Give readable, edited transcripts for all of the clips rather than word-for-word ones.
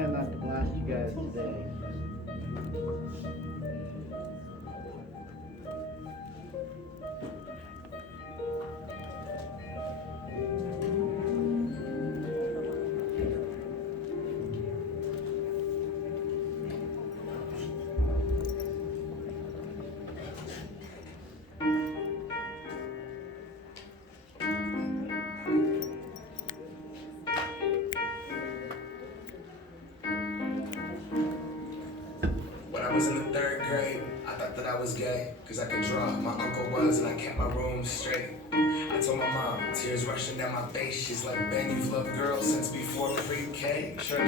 trying not to blast you guys today. When I was in the 3rd grade, I thought that I was gay, cause I could draw. My uncle was, and I kept my room straight. I told my mom, tears rushing down my face. She's like, Ben, you've loved girls since before pre-K. Sure.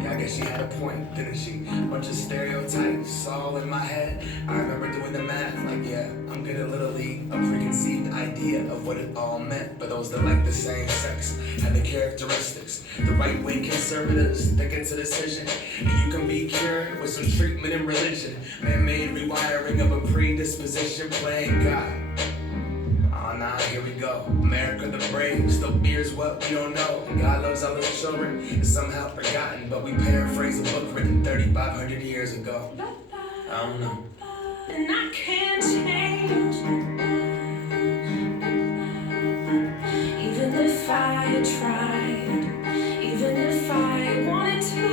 Yeah, I guess she had a point, didn't she? Bunch of stereotypes all in my head. I remember doing the math, like, yeah, I'm good at Little League. A preconceived idea of what it all meant. But those that like the same sex had the characteristics. The right-wing conservatives think it's a decision. And you can be cured with some treatment and religion. Man-made rewiring of a predisposition playing God. Oh, nah, here we go. America the brave still fears what we don't know. God loves all his children, it's somehow forgotten. But we paraphrase a book written 3,500 years ago. I don't know. And I can't change, even if I tried, even if I wanted to.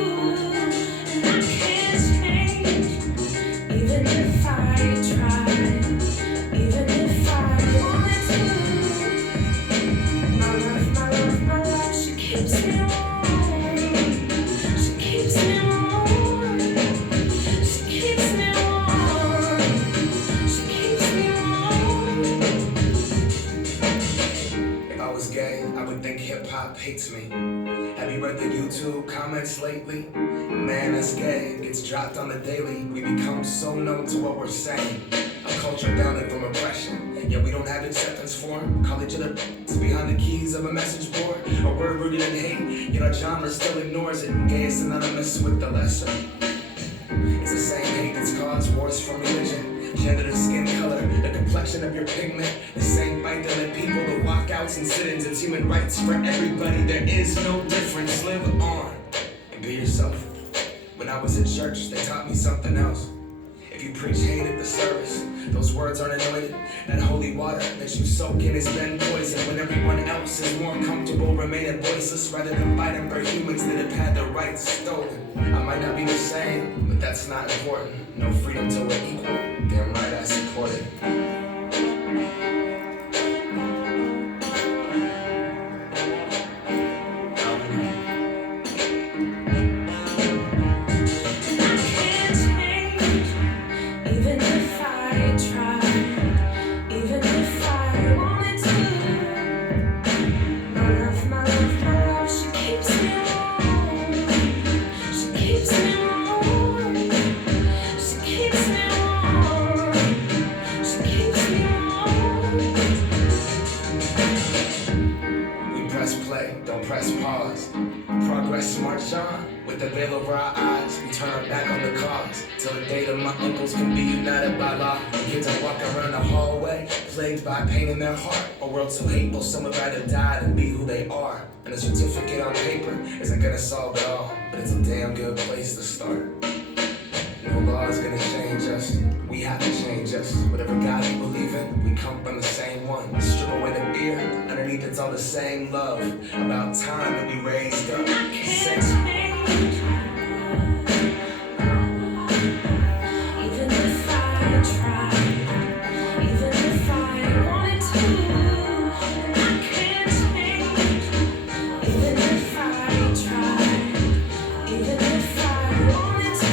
And I can't change, even if I tried, even if I wanted to. My love, she keeps me warm. She keeps me warm. She keeps me warm. She keeps me warm. If I was gay, I would think hip-hop hates me. Have you read the YouTube comments lately? Man that's gay gets dropped on the daily. We become so numb to what we're saying. A culture bounded from oppression, yet we don't have acceptance for him. Call each other behind the keys of a message board. A word rooted in hate, yet our genre still ignores it. Gay is synonymous with the lesser. It's the same hate that's caused wars from religion, gender to skin color, the complexion of your pigment. The same fight that led people to walkouts and sit-ins. It's human rights for everybody. There is no difference. Live on and be yourself. When I was in church, they taught me something else. If you preach hate at the service, those words aren't anointed. That holy water that you soak in has been poisoned. When everyone else is more comfortable remaining voiceless, rather than fighting for humans that have had their rights stolen. I might not be the same, but that's not important. No freedom till we're equal. Damn right I support it. Even if I tried, even if I wanted to. My love, she keeps me warm. She keeps me warm. She keeps me warm. She keeps me warm. We press play, don't press pause. Progress march on, with the veil over our eyes. We turn our back on the cause, till the day that my uncles can be united by law. Kids are walking around the hallway, plagued by pain in their heart. A world so hateful, some would rather die than be who they are. And a certificate on paper isn't gonna solve it all, but it's a damn good place to start. No law is gonna change us, we have to change us. Whatever God we believe in, we come from the same one. Strip away the fear, underneath it's all the same love. About time that we raised up. Even if I tried, even if I wanted to. And I can't change, even if I tried, even if I wanted to.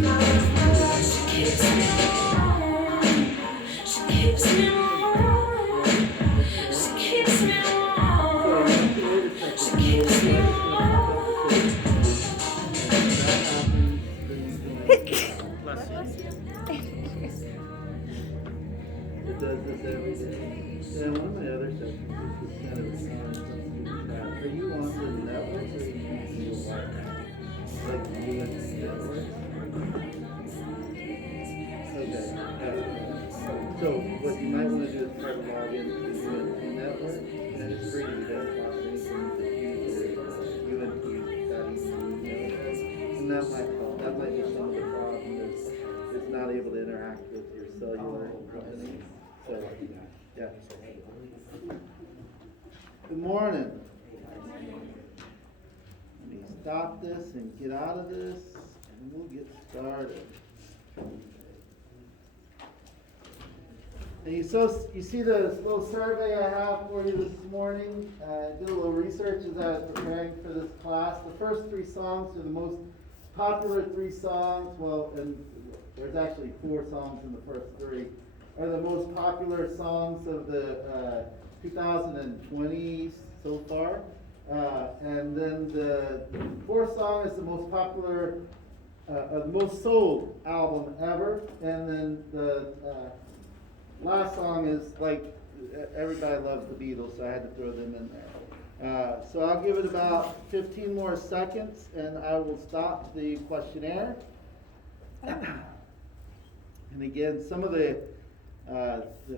My love, she keeps me warm. She keeps me warm. She keeps me warm. She keeps me warm. It does this every day. Yeah, one of my other sessions is just kind of something that. Are you on the network or are you using your Wi-Fi? Like the US network? Okay. So what you might want to do is try to log into the US network, and it's free. You don't cost anything to use that might be some of the problem is not able to interact with your cellular company. So, yeah. Good morning. Let me stop this and get out of this, and we'll get started. And you see the little survey I have for you this morning. I did a little research as I was preparing for this class. The first three songs are the most popular three songs. Well, and there's actually 4 songs in the first 3. Are the most popular songs of the 2020 so far. And then the 4th song is the most popular, most sold album ever. And then the last song is like, everybody loves the Beatles, so I had to throw them in there. So I'll give it about 15 more seconds and I will stop the questionnaire. And again, some of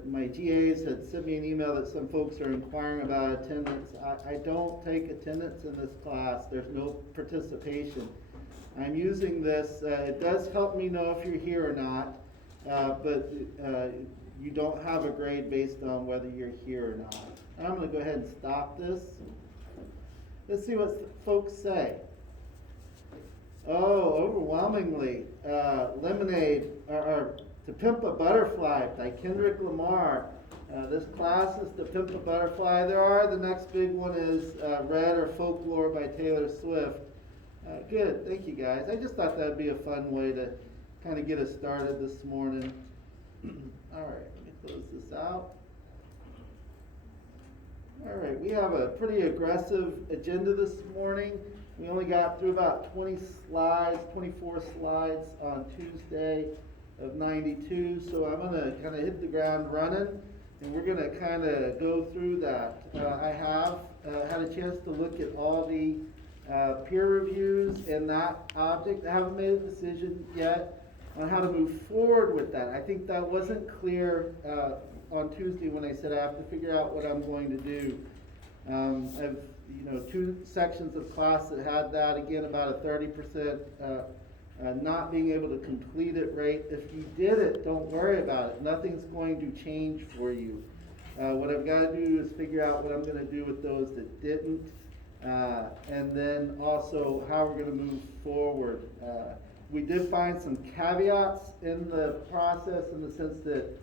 my GAs had sent me an email that some folks are inquiring about attendance. I don't take attendance in this class. There's no participation. I'm using this. It does help me know if you're here or not, but you don't have a grade based on whether you're here or not. I'm going to go ahead and stop this. Let's see what folks say. Oh, overwhelmingly, Lemonade, or To Pimp a Butterfly by Kendrick Lamar. This class is To Pimp a Butterfly. The next big one is Red or Folklore by Taylor Swift. Good, thank you guys. I just thought that'd be a fun way to kind of get us started this morning. All right, let me close this out. All right, we have a pretty aggressive agenda this morning. We only got through about 20 slides, 24 slides on Tuesday of 92, so I'm going to kind of hit the ground running, and we're going to kind of go through that. I have had a chance to look at all the peer reviews in that object. I haven't made a decision yet on how to move forward with that. I think that wasn't clear on Tuesday when I said I have to figure out what I'm going to do. I've 2 sections of class that had that, again, about a 30% not being able to complete it rate. If you did it, don't worry about it. Nothing's going to change for you. What I've got to do is figure out what I'm going to do with those that didn't, and then also how we're going to move forward. We did find some caveats in the process in the sense that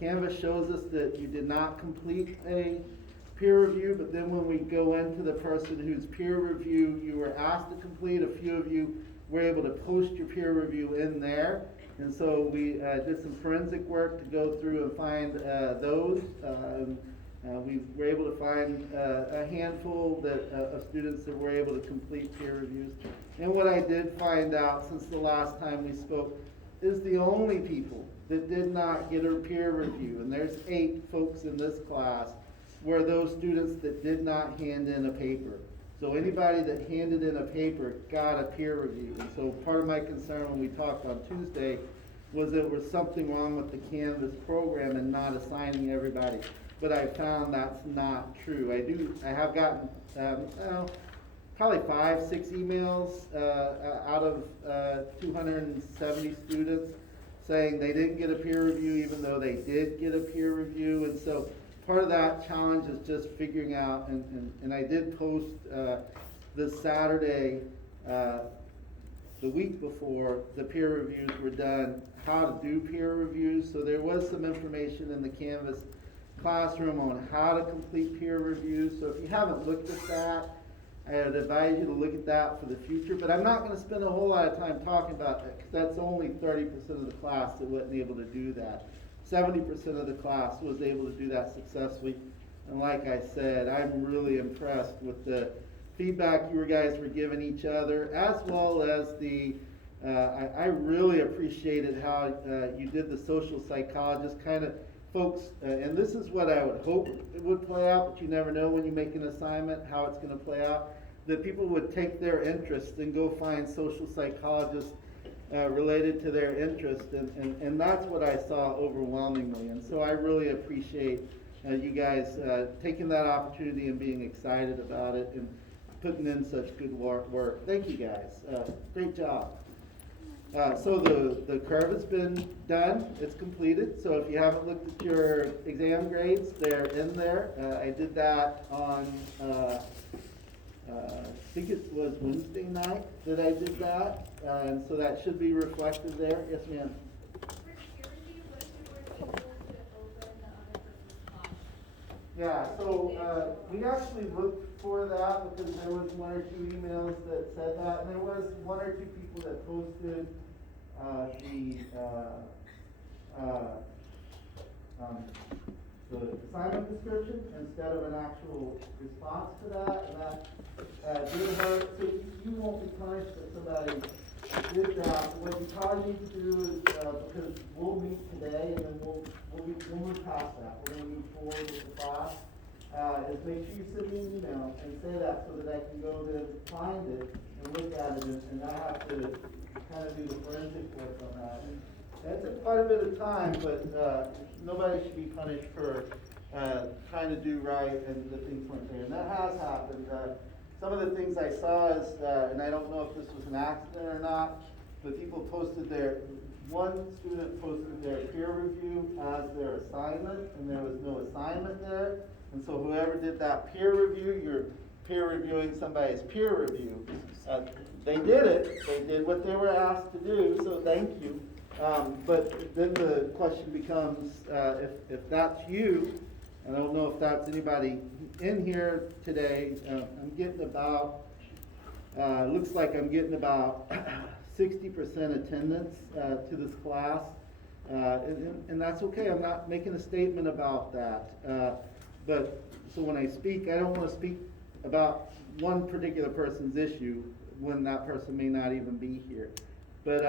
Canvas shows us that you did not complete a peer review, but then when we go into the person whose peer review you were asked to complete, a few of you were able to post your peer review in there. And so we did some forensic work to go through and find those. We were able to find a handful of students that were able to complete peer reviews. And what I did find out since the last time we spoke is the only people that did not get a peer review, and there's 8 folks in this class, were those students that did not hand in a paper. So anybody that handed in a paper got a peer review. And so part of my concern when we talked on Tuesday was there was something wrong with the Canvas program and not assigning everybody. But I found that's not true. I have gotten probably 5-6 emails out of 270 students saying they didn't get a peer review even though they did get a peer review. And so part of that challenge is just figuring out, and I did post this Saturday, the week before the peer reviews were done, how to do peer reviews. So there was some information in the Canvas classroom on how to complete peer reviews. So if you haven't looked at that, I would advise you to look at that for the future. But I'm not going to spend a whole lot of time talking about that because that's only 30% of the class that wasn't able to do that. 70% of the class was able to do that successfully. And like I said, I'm really impressed with the feedback you guys were giving each other, as well as I really appreciated how you did the social psychologist kind of folks, and this is what I would hope it would play out, but you never know when you make an assignment how it's going to play out, that people would take their interest and go find social psychologists related to their interest, and that's what I saw overwhelmingly. And so I really appreciate you guys taking that opportunity and being excited about it. And putting in such good work. Thank you guys. Great job. So the curve has been done, it's completed, so if you haven't looked at your exam grades, they're in there. I did that on, I think it was Wednesday night that I did that, and so that should be reflected there. Yes, ma'am? Yeah, so we actually looked for that because there was one or two emails that said that, and there was one or two people that posted the assignment description instead of an actual response to that, and that did hurt. So you won't be punished if somebody did that. What you probably need to do is, because we'll meet today and then we'll move past that. We're going to move forward with the class. Is make sure you send me an email and say that so that I can go to find it and look at it, and I have to kind of do the forensic work on that. And that took quite a bit of time, but nobody should be punished for trying to do right and the things weren't there. And that has happened. Some of the things I saw is, and I don't know if this was an accident or not, but people posted one student posted their peer review as their assignment, and there was no assignment there. And so whoever did that peer review, you're peer reviewing somebody's peer review. They did it. They did what they were asked to do, so thank you. But then the question becomes, if that's you, I don't know if that's anybody in here today, I'm getting about, looks like I'm getting about 60% attendance to this class. And that's okay. I'm not making a statement about that. But so when I speak, I don't want to speak about one particular person's issue when that person may not even be here. But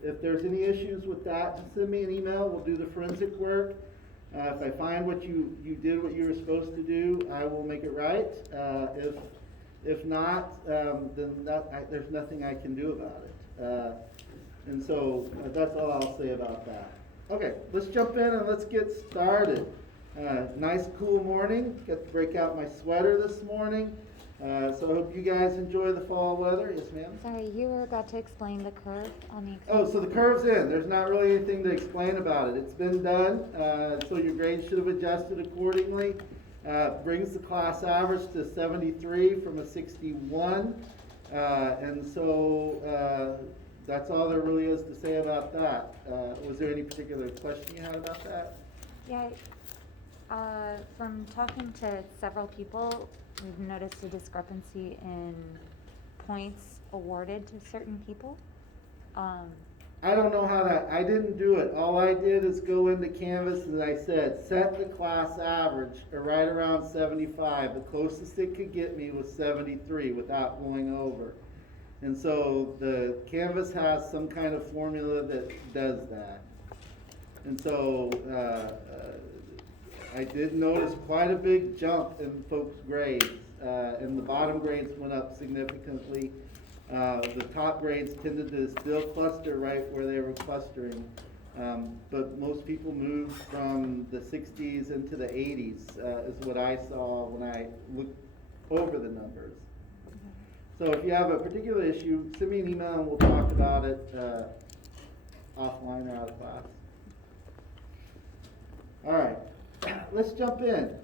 if there's any issues with that, just send me an email. We'll do the forensic work. If I find what you did what you were supposed to do, I will make it right. If not, then there's nothing I can do about it. And so that's all I'll say about that. Okay, let's jump in and let's get started. Nice cool morning. Got to break out my sweater this morning. So I hope you guys enjoy the fall weather. Yes, ma'am? Sorry, you were about to explain the curve on the exam. Oh, so the curve's in. There's not really anything to explain about it. It's been done, so your grades should have adjusted accordingly. Brings the class average to 73 from a 61. And so that's all there really is to say about that. Was there any particular question you had about that? Yeah, from talking to several people, we've noticed a discrepancy in points awarded to certain people. I don't know how I didn't do it. All I did is go into Canvas, as I said, set the class average right around 75. The closest it could get me was 73 without going over. And so the Canvas has some kind of formula that does that. And so I did notice quite a big jump in folks' grades, and the bottom grades went up significantly. The top grades tended to still cluster right where they were clustering, but most people moved from the 60s into the 80s, is what I saw when I looked over the numbers. So if you have a particular issue, send me an email and we'll talk about it offline or out of class. All right, let's jump in.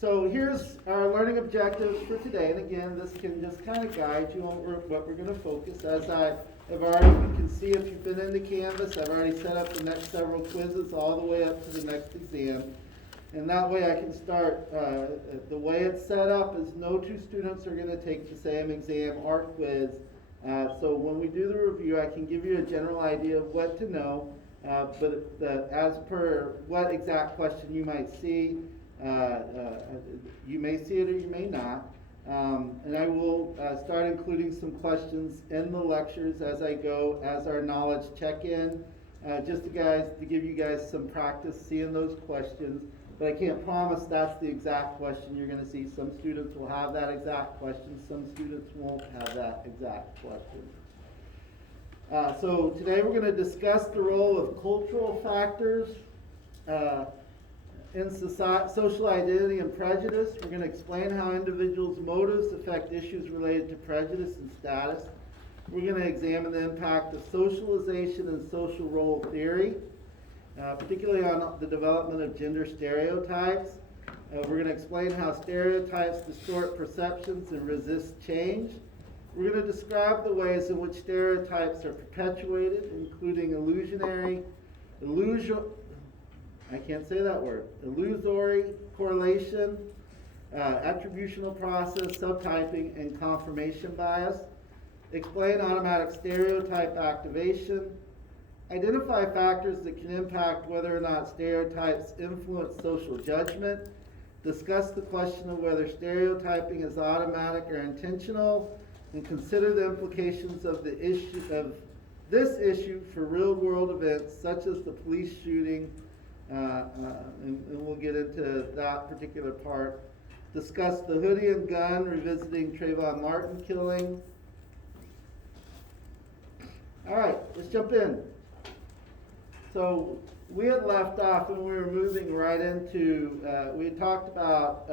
So here's our learning objectives for today, and again, this can just kind of guide you on what we're going to focus. As I have already, you can see if you've been into Canvas, I've already set up the next several quizzes all the way up to the next exam. And that way I can start, the way it's set up is no two students are going to take the same exam or quiz. So when we do the review, I can give you a general idea of what to know, but as per what exact question you might see, you may see it or you may not. And I will start including some questions in the lectures as I go, as our knowledge check-in, just to give you guys some practice seeing those questions. But I can't promise that's the exact question you're going to see. Some students will have that exact question. Some students won't have that exact question. So today we're going to discuss the role of cultural factors in society, social identity and prejudice. We're going to explain how individuals' motives affect issues related to prejudice and status. We're going to examine the impact of socialization and social role theory, particularly on the development of gender stereotypes. We're going to explain how stereotypes distort perceptions and resist change. We're going to describe the ways in which stereotypes are perpetuated, including illusory correlation, attributional process, subtyping, and confirmation bias. Explain automatic stereotype activation. Identify factors that can impact whether or not stereotypes influence social judgment. Discuss the question of whether stereotyping is automatic or intentional, and consider the implications of this issue for real-world events such as the police shooting, and we'll get into that particular part. Discuss the hoodie and gun, revisiting Trayvon Martin killing. All right, let's jump in. So we had left off when we were moving right into, we had talked about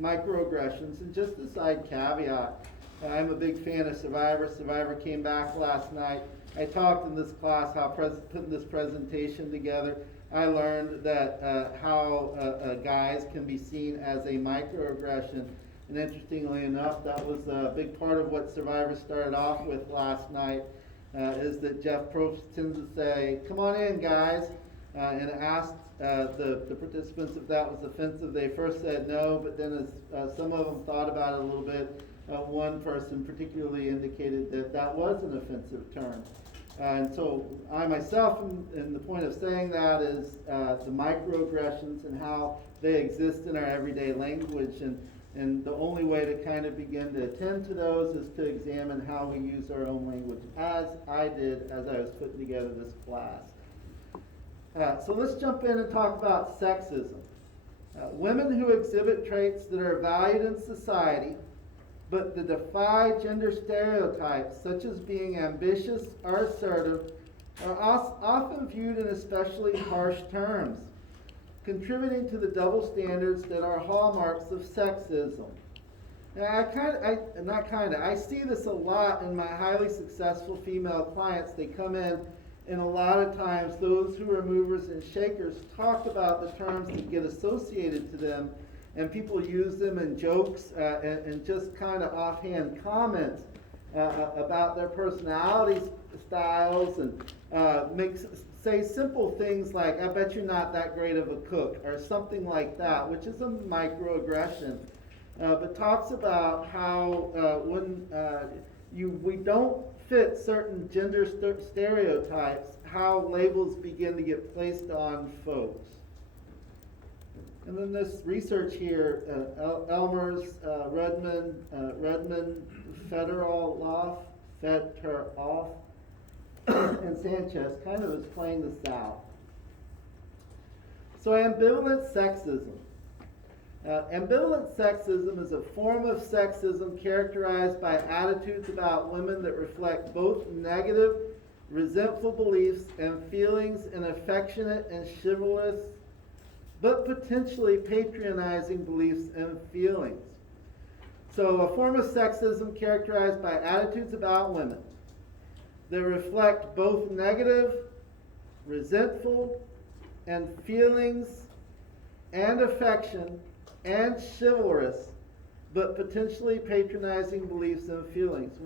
microaggressions, and just a side caveat, I'm a big fan of Survivor. Survivor came back last night. I talked in this class how putting this presentation together, I learned that how guys can be seen as a microaggression. And interestingly enough, that was a big part of what Survivor started off with last night, is that Jeff Probst tends to say, "Come on in, guys," and asked the participants if that was offensive. They first said no, but then as some of them thought about it a little bit, one person particularly indicated that that was an offensive term. And so I myself, and the point of saying that is the microaggressions and how they exist in our everyday language, and the only way to kind of begin to attend to those is to examine how we use our own language, as I did as I was putting together this class. So let's jump in and talk about sexism. Women who exhibit traits that are valued in society, but that defy gender stereotypes, such as being ambitious or assertive, are often viewed in especially harsh terms, contributing to the double standards that are hallmarks of sexism. Now, I see this a lot in my highly successful female clients. They come in, and a lot of times those who are movers and shakers talk about the terms that get associated to them, and people use them in jokes and just kind of offhand comments about their personality styles, and say simple things like, "I bet you're not that great of a cook," or something like that, which is a microaggression. But talks about how when we don't fit certain gender stereotypes, how labels begin to get placed on folks. And then this research here, Elmers, Redmond, Federoff, and Sanchez kind of is playing this out. So ambivalent sexism. Ambivalent sexism is a form of sexism characterized by attitudes about women that reflect both negative, resentful beliefs and feelings in affectionate and chivalrous, but potentially patronizing beliefs and feelings. So a form of sexism characterized by attitudes about women that reflect both negative, resentful, and feelings and affection and chivalrous, but potentially patronizing beliefs and feelings.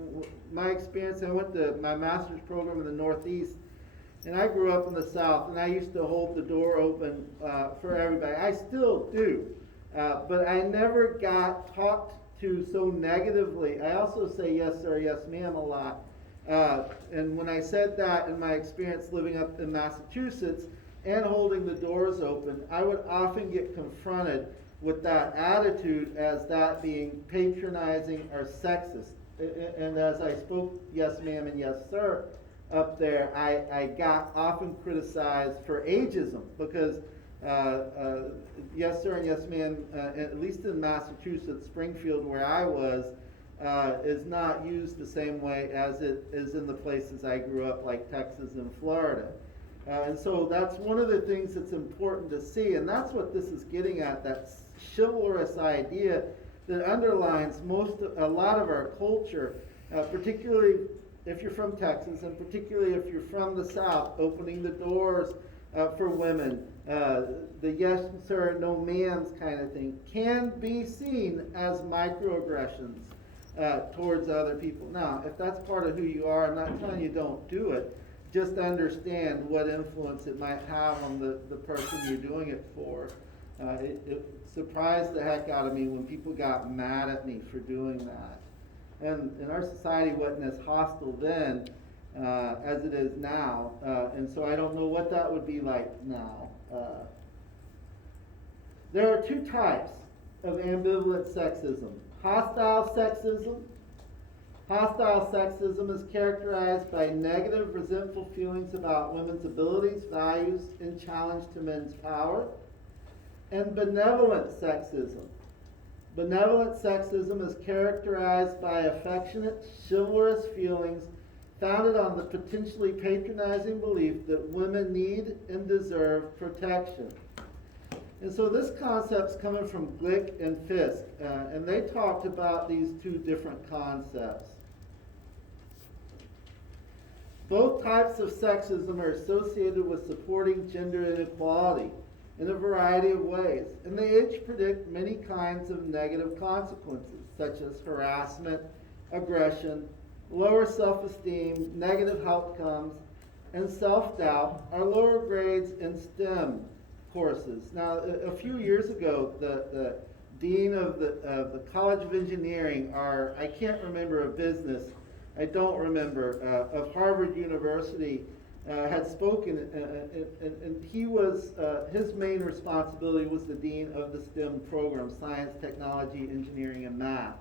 My experience, I went to my master's program in the Northeast, and I grew up in the South, and I used to hold the door open for everybody. I still do, but I never got talked to so negatively. I also say yes sir, yes ma'am a lot. And when I said that in my experience living up in Massachusetts and holding the doors open, I would often get confronted with that attitude as that being patronizing or sexist. And as I spoke yes ma'am and yes sir up there, I got often criticized for ageism, because yes sir and yes ma'am, at least in Massachusetts, Springfield where I was, is not used the same way as it is in the places I grew up, like Texas and Florida. And so that's one of the things that's important to see, and that's what this is getting at, that chivalrous idea that underlines a lot of our culture, particularly if you're from Texas, and particularly if you're from the South, opening the doors for women, the yes sir, no ma'ams kind of thing, can be seen as microaggressions towards other people. Now, if that's part of who you are, I'm not telling you don't do it. Just understand what influence it might have on the person you're doing it for. It surprised the heck out of me when people got mad at me for doing that. And our society wasn't as hostile then as it is now. And so I don't know what that would be like now. There are two types of ambivalent sexism. Hostile sexism. Hostile sexism is characterized by negative, resentful feelings about women's abilities, values, and challenge to men's power. And benevolent sexism. Benevolent sexism is characterized by affectionate, chivalrous feelings founded on the potentially patronizing belief that women need and deserve protection. And so this concept's coming from Glick and Fisk, and they talked about these two different concepts. Both types of sexism are associated with supporting gender inequality in a variety of ways, and they each predict many kinds of negative consequences, such as harassment, aggression, lower self-esteem, negative outcomes, and self-doubt are lower grades in STEM courses. Now, a few years ago, the dean of the College of Engineering, I can't remember a business, I don't remember, of Harvard University, had spoken, and he was, his main responsibility was the dean of the STEM program, science, technology, engineering, and math.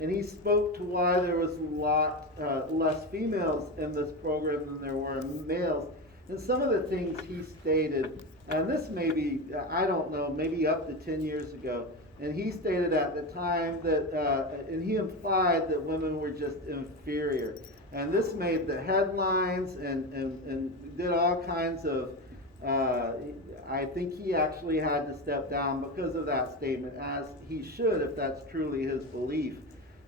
And he spoke to why there was a lot less females in this program than there were males. And some of the things he stated, and this may be, I don't know, maybe up to 10 years ago, and he stated at the time that, and he implied that women were just inferior. And this made the headlines and did all kinds of, I think he actually had to step down because of that statement, as he should if that's truly his belief.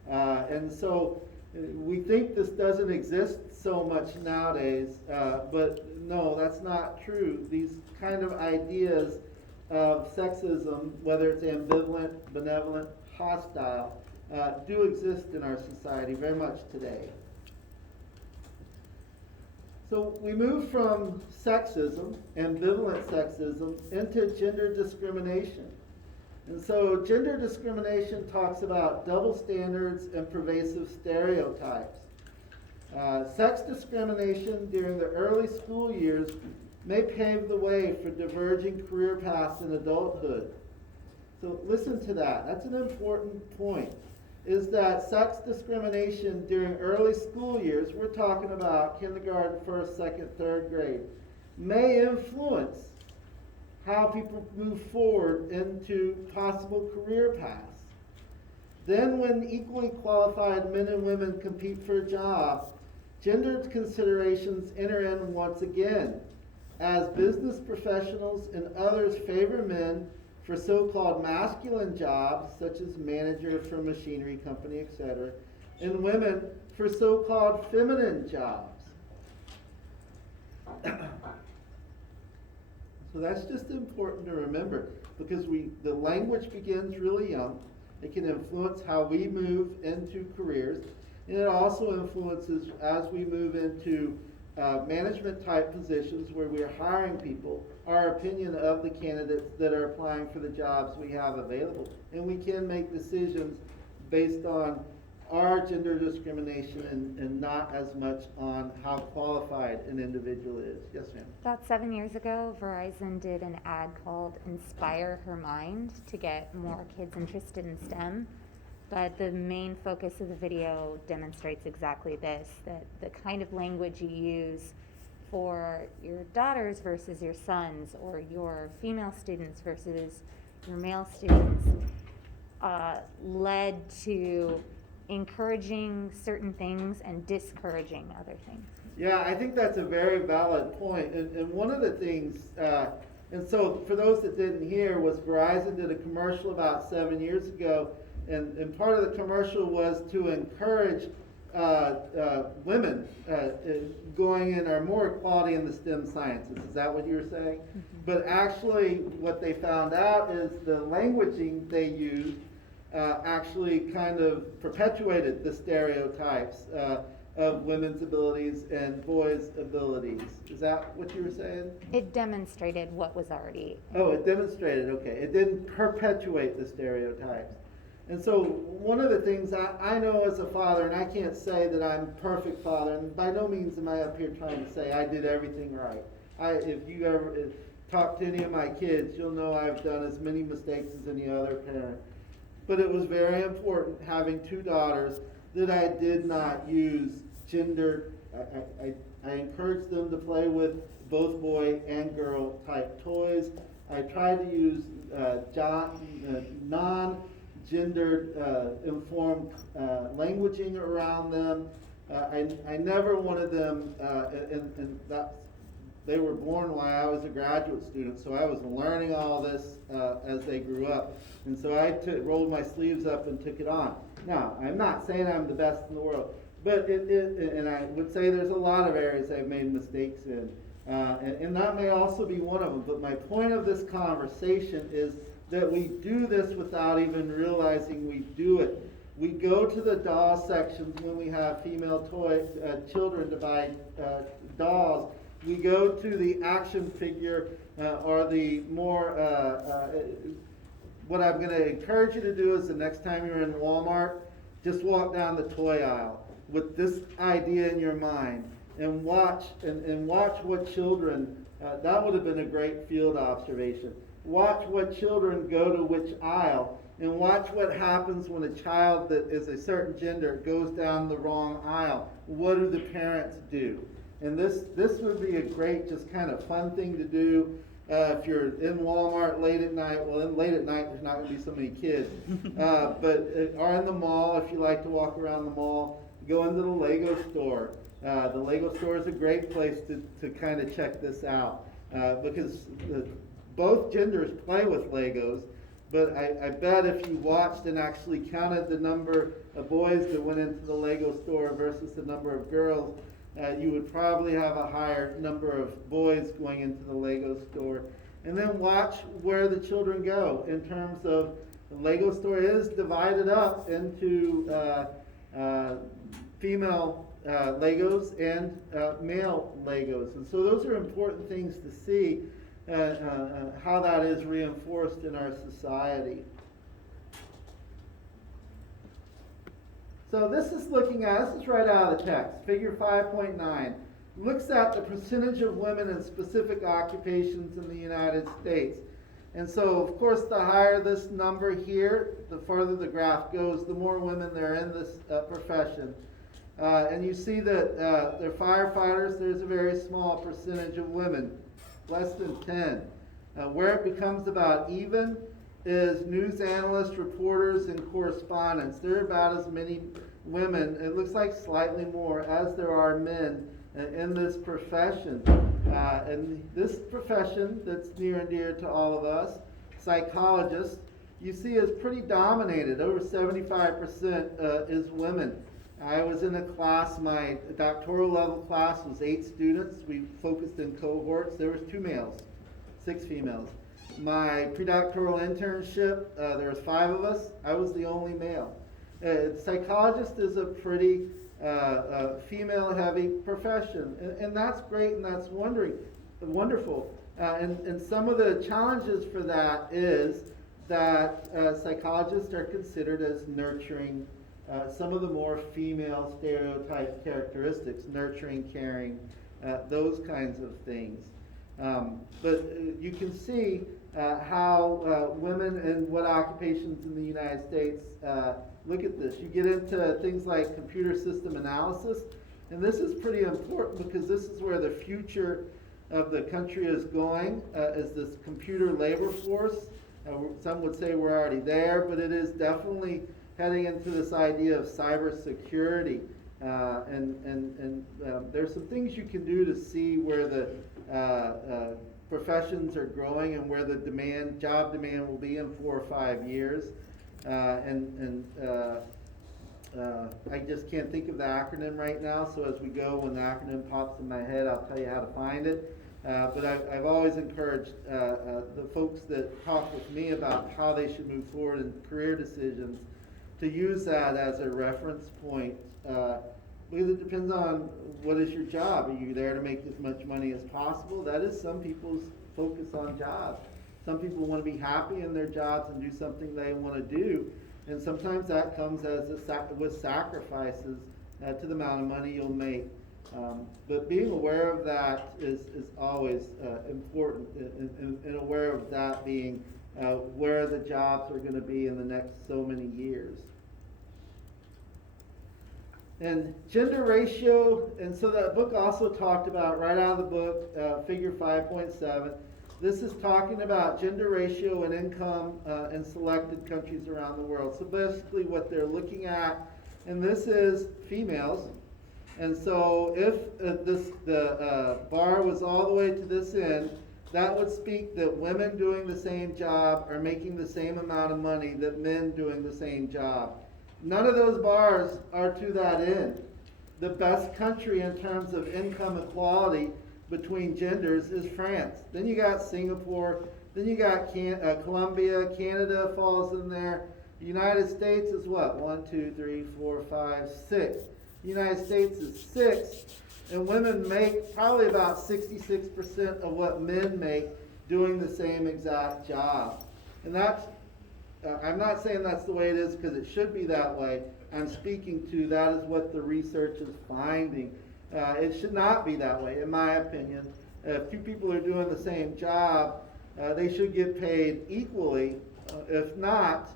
And so we think this doesn't exist so much nowadays, but no, that's not true. These kind of ideas of sexism, whether it's ambivalent, benevolent, hostile, do exist in our society very much today. So we move from sexism, ambivalent sexism, into gender discrimination. And so gender discrimination talks about double standards and pervasive stereotypes. Sex discrimination during the early school years may pave the way for diverging career paths in adulthood. So listen to that. That's an important point, is that sex discrimination during early school years, we're talking about kindergarten, first, second, third grade, may influence how people move forward into possible career paths. Then when equally qualified men and women compete for a job, gender considerations enter in once again, as business professionals and others favor men for so-called masculine jobs, such as manager for a machinery company, etc., and women for so-called feminine jobs. So that's just important to remember, because the language begins really young. It can influence how we move into careers, and it also influences as we move into management type positions where we are hiring people, our opinion of the candidates that are applying for the jobs we have available. And we can make decisions based on our gender discrimination and not as much on how qualified an individual is. Yes, ma'am? About 7 years ago, Verizon did an ad called Inspire Her Mind to get more kids interested in STEM. But the main focus of the video demonstrates exactly this, that the kind of language you use for your daughters versus your sons, or your female students versus your male students, led to encouraging certain things and discouraging other things. Yeah, I think that's a very valid point. And one of the things, and so for those that didn't hear, was Verizon did a commercial about 7 years ago, and part of the commercial was to encourage women going in, or more equality in the STEM sciences. Is that what you were saying? But actually, what they found out is the languaging they used actually kind of perpetuated the stereotypes of women's abilities and boys' abilities. Is that what you were saying? It demonstrated what was already. Oh, it demonstrated, okay. It didn't perpetuate the stereotypes. And so one of the things I know as a father, and I can't say that I'm a perfect father, and by no means am I up here trying to say I did everything right. If you ever talk to any of my kids, you'll know I've done as many mistakes as any other parent. But it was very important, having two daughters, that I did not use gender. I encouraged them to play with both boy and girl type toys. I tried to use non-gendered informed languaging around them. I never wanted them, and that's, they were born while I was a graduate student, so I was learning all this as they grew up. And so I rolled my sleeves up and took it on. Now, I'm not saying I'm the best in the world, but and I would say there's a lot of areas I've made mistakes in. And that may also be one of them. But my point of this conversation is that we do this without even realizing we do it. We go to the doll sections when we have female children to buy dolls. We go to the action figure or the more, what I'm going to encourage you to do is the next time you're in Walmart, just walk down the toy aisle with this idea in your mind and watch what children, that would have been a great field observation. Watch what children go to which aisle, and watch what happens when a child that is a certain gender goes down the wrong aisle. What do the parents do? And this would be a great, just kind of fun thing to do if you're in Walmart late at night. Well, late at night there's not going to be so many kids, or in the mall if you like to walk around the mall. Go into the Lego store. The Lego store is a great place to kind of check this out because both genders play with Legos. But I bet if you watched and actually counted the number of boys that went into the Lego store versus the number of girls, you would probably have a higher number of boys going into the Lego store. And then watch where the children go in terms of the Lego store is divided up into female Legos and male Legos. And so those are important things to see how that is reinforced in our society. So this is right out of the text. Figure 5.9 looks at the percentage of women in specific occupations in the United States. And so, of course, the higher this number here, the further the graph goes, the more women there are in this profession. And you see that they're firefighters, there's a very small percentage of women, less than 10. Where it becomes about even is news analysts, reporters, and correspondents. There are about as many women, it looks like slightly more, as there are men in this profession. And this profession that's near and dear to all of us, psychologists, you see is pretty dominated. Over 75% is women. I was in a class, my doctoral level class was 8 students. We focused in cohorts. There was 2 males, 6 females. My predoctoral internship, there was 5 of us. I was the only male. Psychologist is a pretty female-heavy profession, and that's great, and that's wonderful. And some of the challenges for that is that psychologists are considered as nurturing some of the more female stereotype characteristics, nurturing, caring, those kinds of things. But you can see how women in what occupations in the United States look at this. You get into things like computer system analysis, and this is pretty important because this is where the future of the country is going, is this computer labor force. Some would say we're already there, but it is definitely heading into this idea of cybersecurity. There's some things you can do to see where the professions are growing and where the job demand will be in 4 or 5 years. I just can't think of the acronym right now, so as we go, when the acronym pops in my head, I'll tell you how to find it. But I've always encouraged the folks that talk with me about how they should move forward in career decisions to use that as a reference point, because it depends on what is your job. Are you there to make as much money as possible? That is some people's focus on jobs. Some people want to be happy in their jobs and do something they want to do, and sometimes that comes with sacrifices to the amount of money you'll make. But being aware of that is always important, and aware of that being where the jobs are going to be in the next so many years. And gender ratio, and so that book also talked about, right out of the book, figure 5.7, this is talking about gender ratio and income in selected countries around the world. So basically what they're looking at, and this is females, and so if the bar was all the way to this end, that would speak that women doing the same job are making the same amount of money that men doing the same job. None of those bars are to that end. The best country in terms of income equality between genders is France. Then you got Singapore, then you got Colombia, Canada falls in there. The United States is what? 1, 2, 3, 4, 5, 6. The United States is 6, and women make probably about 66% of what men make doing the same exact job. And that's, I'm not saying that's the way it is because it should be that way. I'm speaking to that is what the research is finding. It should not be that way, in my opinion. If two people are doing the same job, they should get paid equally. If not,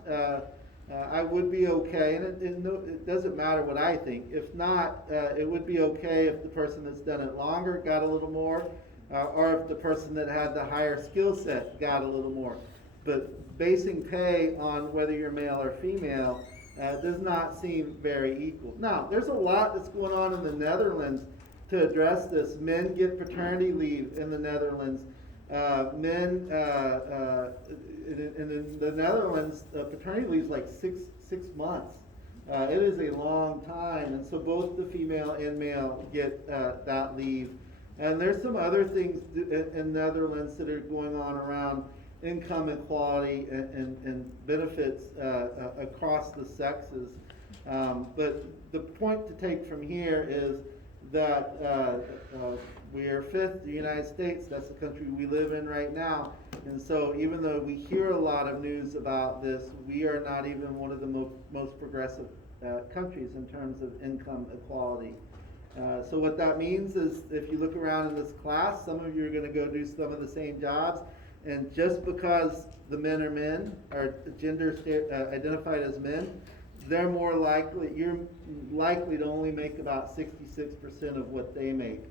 I would be okay, and it doesn't matter what I think. If not, it would be okay if the person that's done it longer got a little more, or if the person that had the higher skill set got a little more. But basing pay on whether you're male or female does not seem very equal. Now, there's a lot that's going on in the Netherlands to address this. Men get paternity leave in the Netherlands. In the Netherlands, paternity leave is like six months. It is a long time, and so both the female and male get that leave. And there's some other things in Netherlands that are going on around income equality and benefits across the sexes. But the point to take from here is that we are fifth, the United States, that's the country we live in right now. And so even though we hear a lot of news about this, we are not even one of the most progressive countries in terms of income equality. So what that means is if you look around in this class, some of you are going to go do some of the same jobs, and just because the men are gender identified as men, you're likely to only make about 66% of what they make,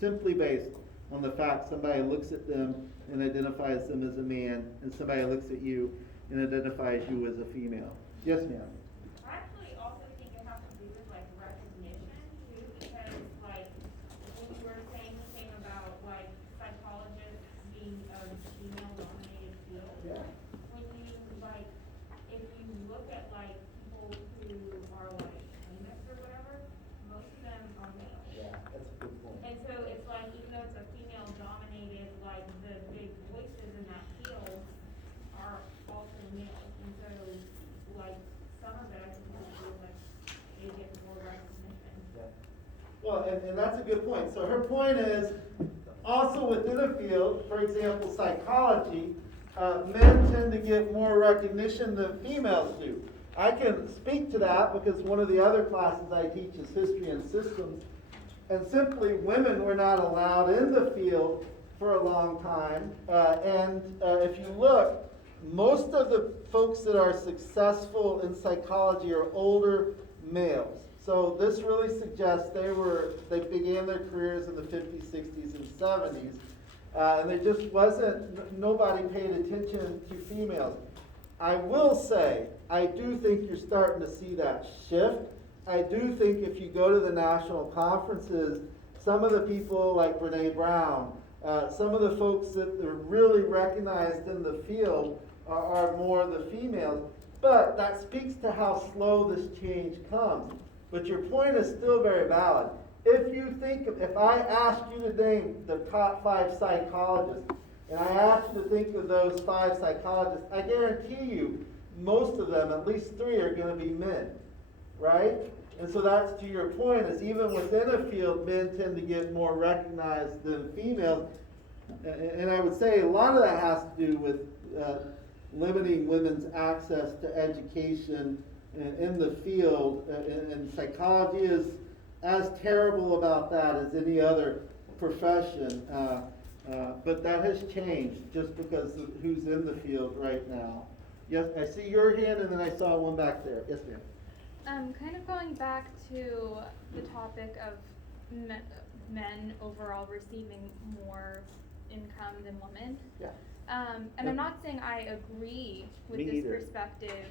simply based on the fact somebody looks at them and identifies them as a man, and somebody looks at you and identifies you as a female. Yes, ma'am. I actually also think it has to do with like recognition too, because like when you were saying the thing about like psychologists being a female-dominated field, Yeah. when you like, if you look at like people who are like famous or whatever, most of them are male. Yeah, that's a good point. And so it's like, even though it's a female-dominated, like the big voices in that field are also male. And so, like, some of it, I think, has to do with, like, they get more recognition. Yeah. Well, and that's a good point. So her point is, also within a field, for example, psychology, men tend to get more recognition than females do. I can speak to that because one of the other classes I teach is history and systems. And simply, women were not allowed in the field for a long time. If you look, most of the folks that are successful in psychology are older males. So this really suggests they began their careers in the 50s, 60s, and 70s. And there just nobody paid attention to females. I will say, I do think you're starting to see that shift. I do think if you go to the national conferences, some of the people like Brene Brown, some of the folks that are really recognized in the field are more the females. But that speaks to how slow this change comes. But your point is still very valid. If I asked you to name the top 5 psychologists, and I asked you to think of those 5 psychologists, I guarantee you, most of them, at least 3, are going to be men, right? And so that's to your point, is even within a field, men tend to get more recognized than females. And I would say a lot of that has to do with limiting women's access to education in the field, and psychology is as terrible about that as any other profession. But that has changed just because of who's in the field right now. Yes, I see your hand, and then I saw one back there. Yes, ma'am. Kind of going back to the topic of men overall receiving more income than women. Yeah. And I'm not saying I agree with Me this either. perspective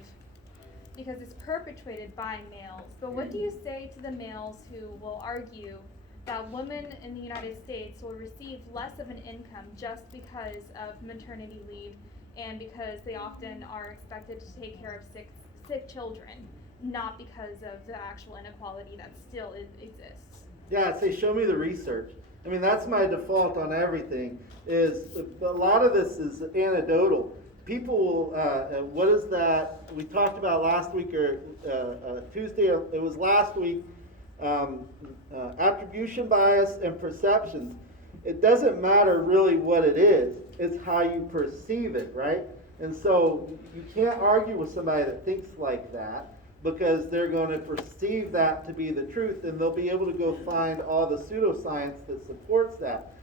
because it's perpetrated by males. But what do you say to the males who will argue that women in the United States will receive less of an income just because of maternity leave and because they often are expected to take care of sick children, not because of the actual inequality that still exists? Yeah, I'd say show me the research. I mean, that's my default on everything, is a lot of this is anecdotal. People will, what is that, we talked about last week, or Tuesday, it was last week, attribution bias and perceptions. It doesn't matter really what it is, it's how you perceive it, right? And so you can't argue with somebody that thinks like that, because they're going to perceive that to be the truth, and they'll be able to go find all the pseudoscience that supports that.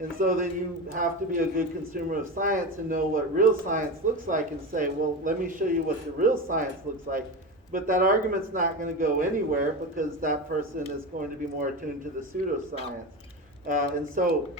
And so then you have to be a good consumer of science and know what real science looks like and say, well, let me show you what the real science looks like. But that argument's not going to go anywhere because that person is going to be more attuned to the pseudoscience. And so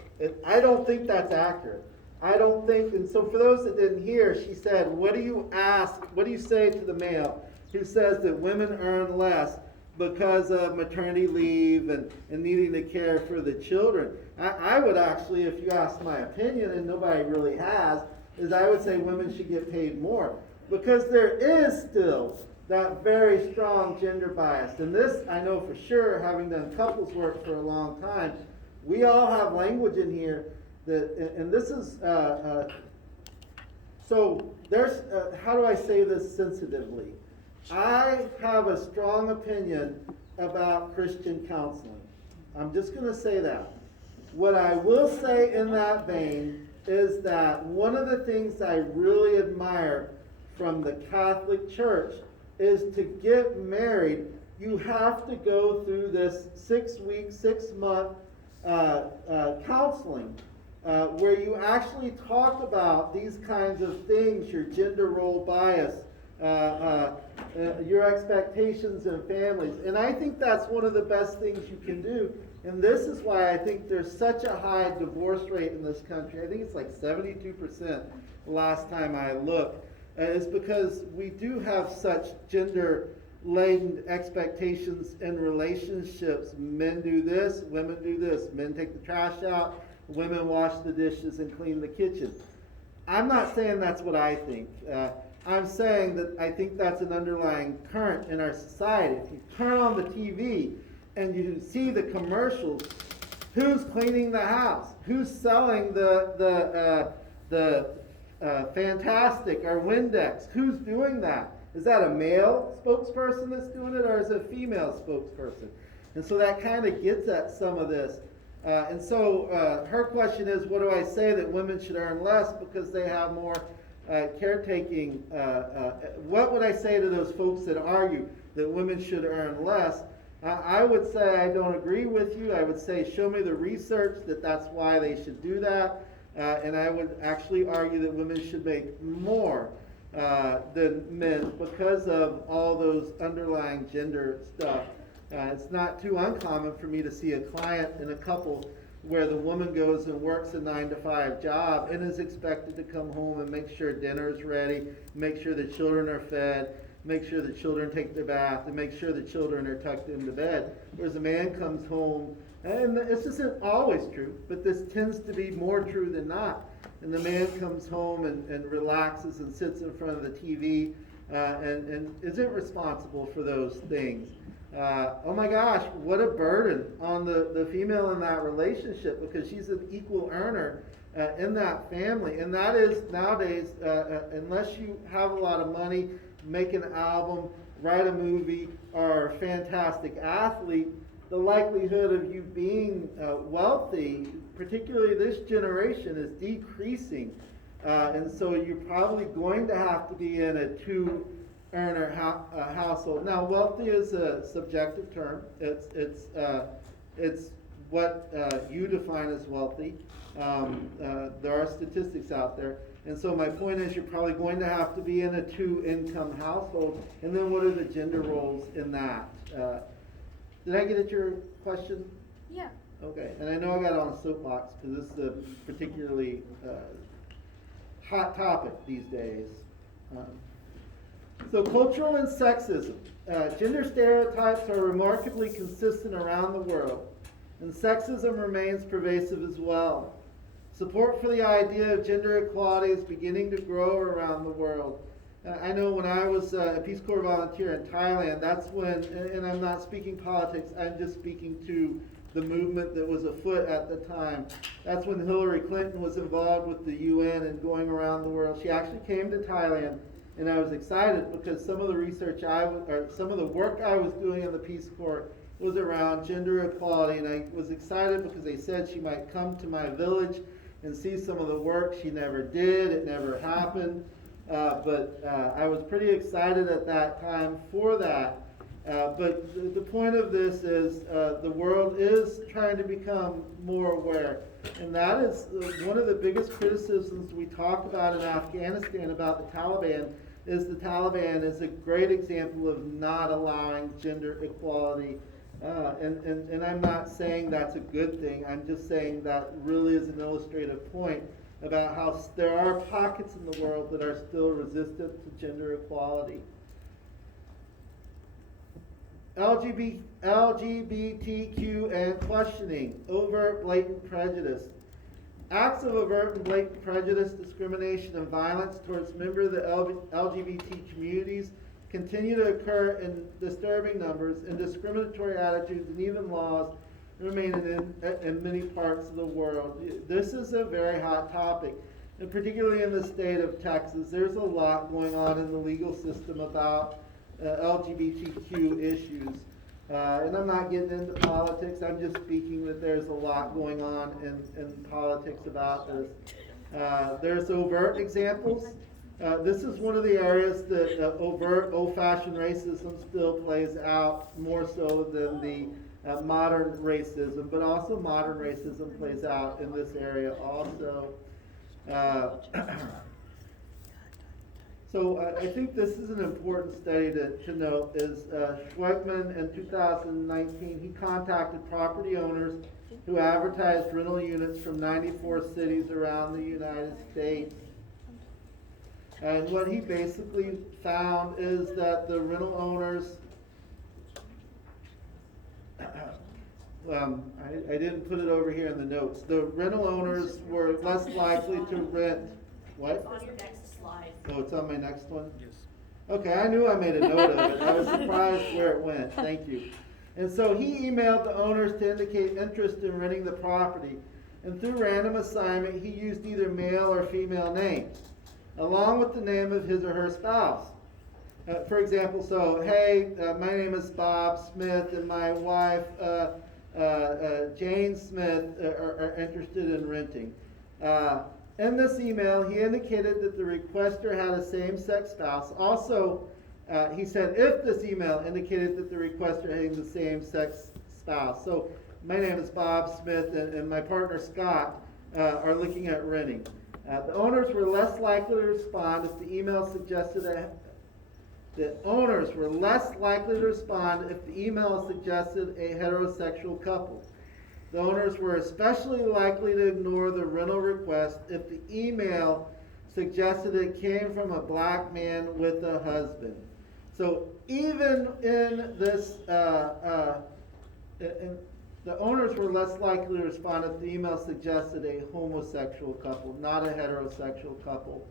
I don't think that's accurate. I don't think, and so for those that didn't hear, she said, what do you say to the male who says that women earn less because of maternity leave and needing to care for the children? I would actually, if you ask my opinion, and nobody really has, is I would say women should get paid more. Because there is still that very strong gender bias. And this, I know for sure, having done couples work for a long time, we all have language in here that, and this is, so there's, how do I say this sensitively? I have a strong opinion about Christian counseling. I'm just going to say that. What I will say in that vein is that one of the things I really admire from the Catholic Church is to get married, you have to go through this 6-week, 6-month counseling where you actually talk about these kinds of things, your gender role bias, your expectations in families. And I think that's one of the best things you can do. And this is why I think there's such a high divorce rate in this country. I think it's like 72% last time I looked. Is because we do have such gender-laden expectations in relationships. Men do this, women do this. Men take the trash out, women wash the dishes and clean the kitchen. I'm not saying that's what I think. I'm saying that I think that's an underlying current in our society. If you turn on the TV and you see the commercials, who's cleaning the house? Who's selling the Fantastic or Windex? Who's doing that? Is that a male spokesperson that's doing it, or is it a female spokesperson? And so that kind of gets at some of this. And so her question is, what do I say that women should earn less because they have more caretaking? What would I say to those folks that argue that women should earn less? I would say I don't agree with you. I would say show me the research that that's why they should do that. And I would actually argue that women should make more than men because of all those underlying gender stuff. It's not too uncommon for me to see a client in a couple where the woman goes and works a 9-to-5 job and is expected to come home and make sure dinner's ready, make sure the children are fed, make sure that children take their bath, and make sure that children are tucked into bed. Whereas a man comes home, and this isn't always true, but this tends to be more true than not. And the man comes home and relaxes and sits in front of the TV and isn't responsible for those things. Oh my gosh, what a burden on the female in that relationship, because she's an equal earner in that family. And that is nowadays, unless you have a lot of money, make an album, write a movie, or a fantastic athlete, the likelihood of you being wealthy, particularly this generation, is decreasing. And so you're probably going to have to be in a two-earner household. Now, wealthy is a subjective term. It's what you define as wealthy. There are statistics out there. And so my point is, you're probably going to have to be in a two-income household. And then what are the gender roles in that? Did I get at your question? Yeah. Okay, and I know I got on a soapbox because this is a particularly hot topic these days. So cultural and sexism. Gender stereotypes are remarkably consistent around the world, and sexism remains pervasive as well. Support for the idea of gender equality is beginning to grow around the world. I know when I was a Peace Corps volunteer in Thailand, that's when, and I'm not speaking politics, I'm just speaking to the movement that was afoot at the time. That's when Hillary Clinton was involved with the UN and going around the world. She actually came to Thailand, and I was excited because some of the research some of the work I was doing in the Peace Corps was around gender equality, and I was excited because they said she might come to my village and see some of the work. She never did, it never happened. But I was pretty excited at that time for that. But the point of this is the world is trying to become more aware. And that is one of the biggest criticisms we talk about in Afghanistan about the Taliban is a great example of not allowing gender equality. And I'm not saying that's a good thing. I'm just saying that really is an illustrative point about how there are pockets in the world that are still resistant to gender equality. LGBTQ and questioning, overt, blatant prejudice. Acts of overt and blatant prejudice, discrimination, and violence towards members of the LGBT communities continue to occur in disturbing numbers, and discriminatory attitudes and even laws remain in many parts of the world. This is a very hot topic, and particularly in the state of Texas. There's a lot going on in the legal system about LGBTQ issues. And I'm not getting into politics, I'm just speaking that there's a lot going on in politics about this. There's overt examples. This is one of the areas that overt, old-fashioned racism still plays out more so than the modern racism, but also modern racism plays out in this area also. So I think this is an important study to note is Schwegman in 2019, he contacted property owners who advertised rental units from 94 cities around the United States. And what he basically found is that the rental owners, I didn't put it over here in the notes. The rental owners were less likely to rent. What? It's on your next slide. Oh, it's on my next one? Yes. Okay, I knew I made a note of it. I was surprised where it went. Thank you. And so he emailed the owners to indicate interest in renting the property. And through random assignment, he used either male or female names, along with the name of his or her spouse. For example, so, hey, my name is Bob Smith, and my wife, Jane Smith, are interested in renting. In this email, he indicated that the requester had a same-sex spouse. Also, he said if this email indicated that the requester had the same-sex spouse. So, my name is Bob Smith, and my partner Scott are looking at renting. The owners were less likely to respond if the email suggested a heterosexual couple. The owners were especially likely to ignore the rental request if the email suggested it came from a black man with a husband. So even in this, the owners were less likely to respond if the email suggested a homosexual couple, not a heterosexual couple.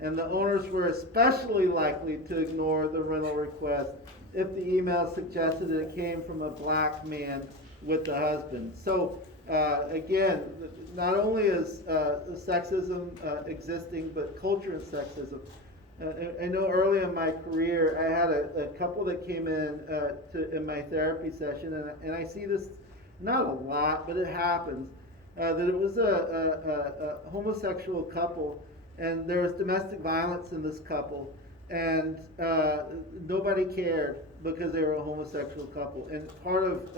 And the owners were especially likely to ignore the rental request if the email suggested that it came from a black man with the husband. So again, not only is sexism existing, but culture and sexism. I know early in my career, I had a couple that came in my therapy session, and I see this not a lot, but it happens. That it was a homosexual couple, and there was domestic violence in this couple, and nobody cared because they were a homosexual couple. And part of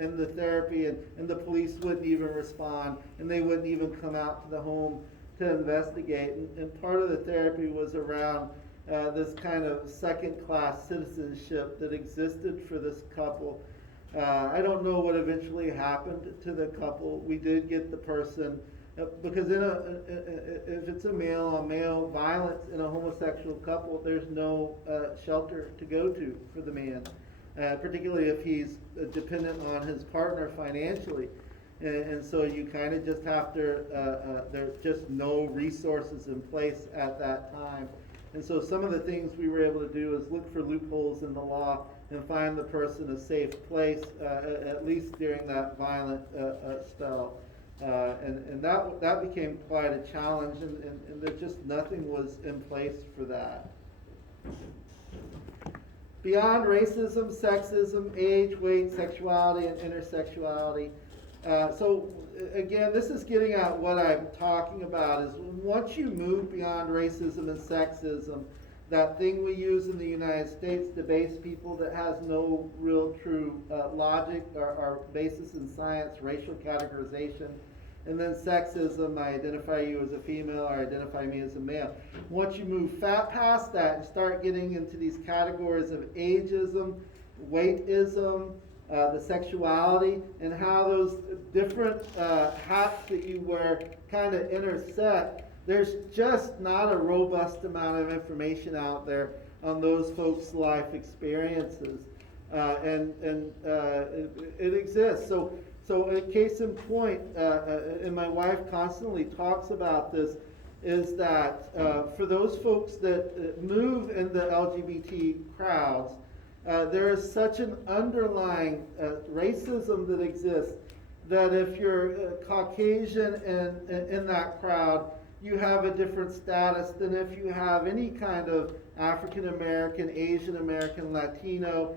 in the therapy, and the police wouldn't even respond, and they wouldn't even come out to the home to investigate. And part of the therapy was around this kind of second-class citizenship that existed for this couple. I don't know what eventually happened to the couple. We did get the person, because if it's a male-on-male violence in a homosexual couple, there's no shelter to go to for the man, particularly if he's dependent on his partner financially. And so you kind of just have to, there's just no resources in place at that time. And so some of the things we were able to do is look for loopholes in the law and find the person a safe place, at least during that violent spell. And that became quite a challenge, and there just nothing was in place for that. Beyond racism, sexism, age, weight, sexuality, and intersexuality. So again, this is getting at what I'm talking about, is once you move beyond racism and sexism, that thing we use in the United States to base people that has no real true logic or basis in science, racial categorization, and then sexism, I identify you as a female or identify me as a male. Once you move past that and start getting into these categories of ageism, weightism, the sexuality, and how those different hats that you wear kind of intersect, there's just not a robust amount of information out there on those folks' life experiences. It exists. So a case in point, and my wife constantly talks about this, is that for those folks that move in the LGBT crowds, there is such an underlying racism that exists that if you're Caucasian and in that crowd, you have a different status than if you have any kind of African American, Asian American, Latino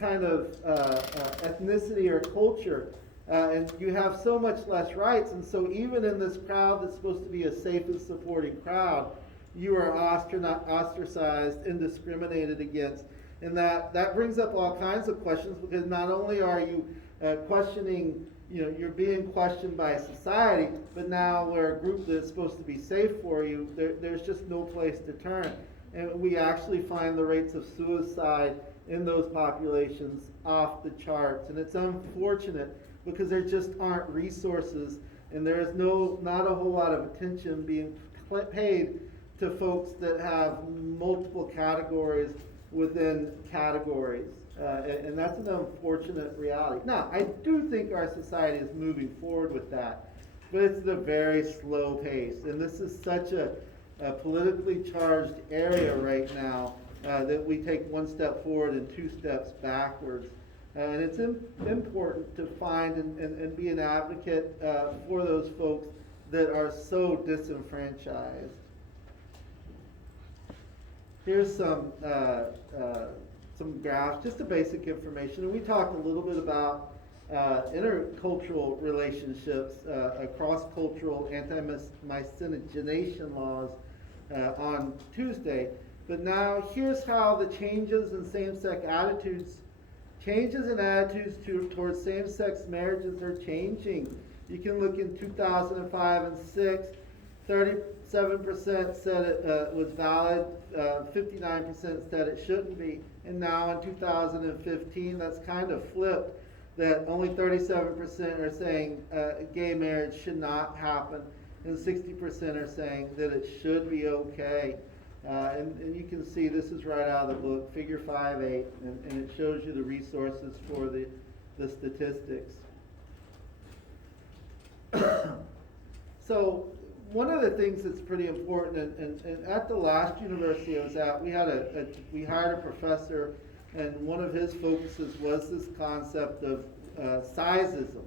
kind of ethnicity or culture. And you have so much less rights, and so even in this crowd that's supposed to be a safe and supporting crowd, you are ostracized and discriminated against. And that brings up all kinds of questions, because not only are you questioning, you're being questioned by society, but now we're a group that's supposed to be safe for you, there's just no place to turn. And we actually find the rates of suicide in those populations off the charts. And it's unfortunate because there just aren't resources, and there is not a whole lot of attention being paid to folks that have multiple categories within categories. And that's an unfortunate reality. Now, I do think our society is moving forward with that, but it's at a very slow pace. And this is such a politically charged area right now that we take one step forward and two steps backwards. And it's important to find and be an advocate for those folks that are so disenfranchised. Here's some graphs, just the basic information. And we talked a little bit about intercultural relationships, cross-cultural anti-miscegenation laws on Tuesday. But now here's how the changes in same-sex attitudes, towards same-sex marriages are changing. You can look in 2005 and 6, 37% said it was valid, 59% said it shouldn't be. And now in 2015, that's kind of flipped, that only 37% are saying gay marriage should not happen, and 60% are saying that it should be okay. And you can see this is right out of the book, figure 5.8, and it shows you the resources for the statistics. So one of the things that's pretty important, and at the last university I was at, we hired a professor, and one of his focuses was this concept of sizeism.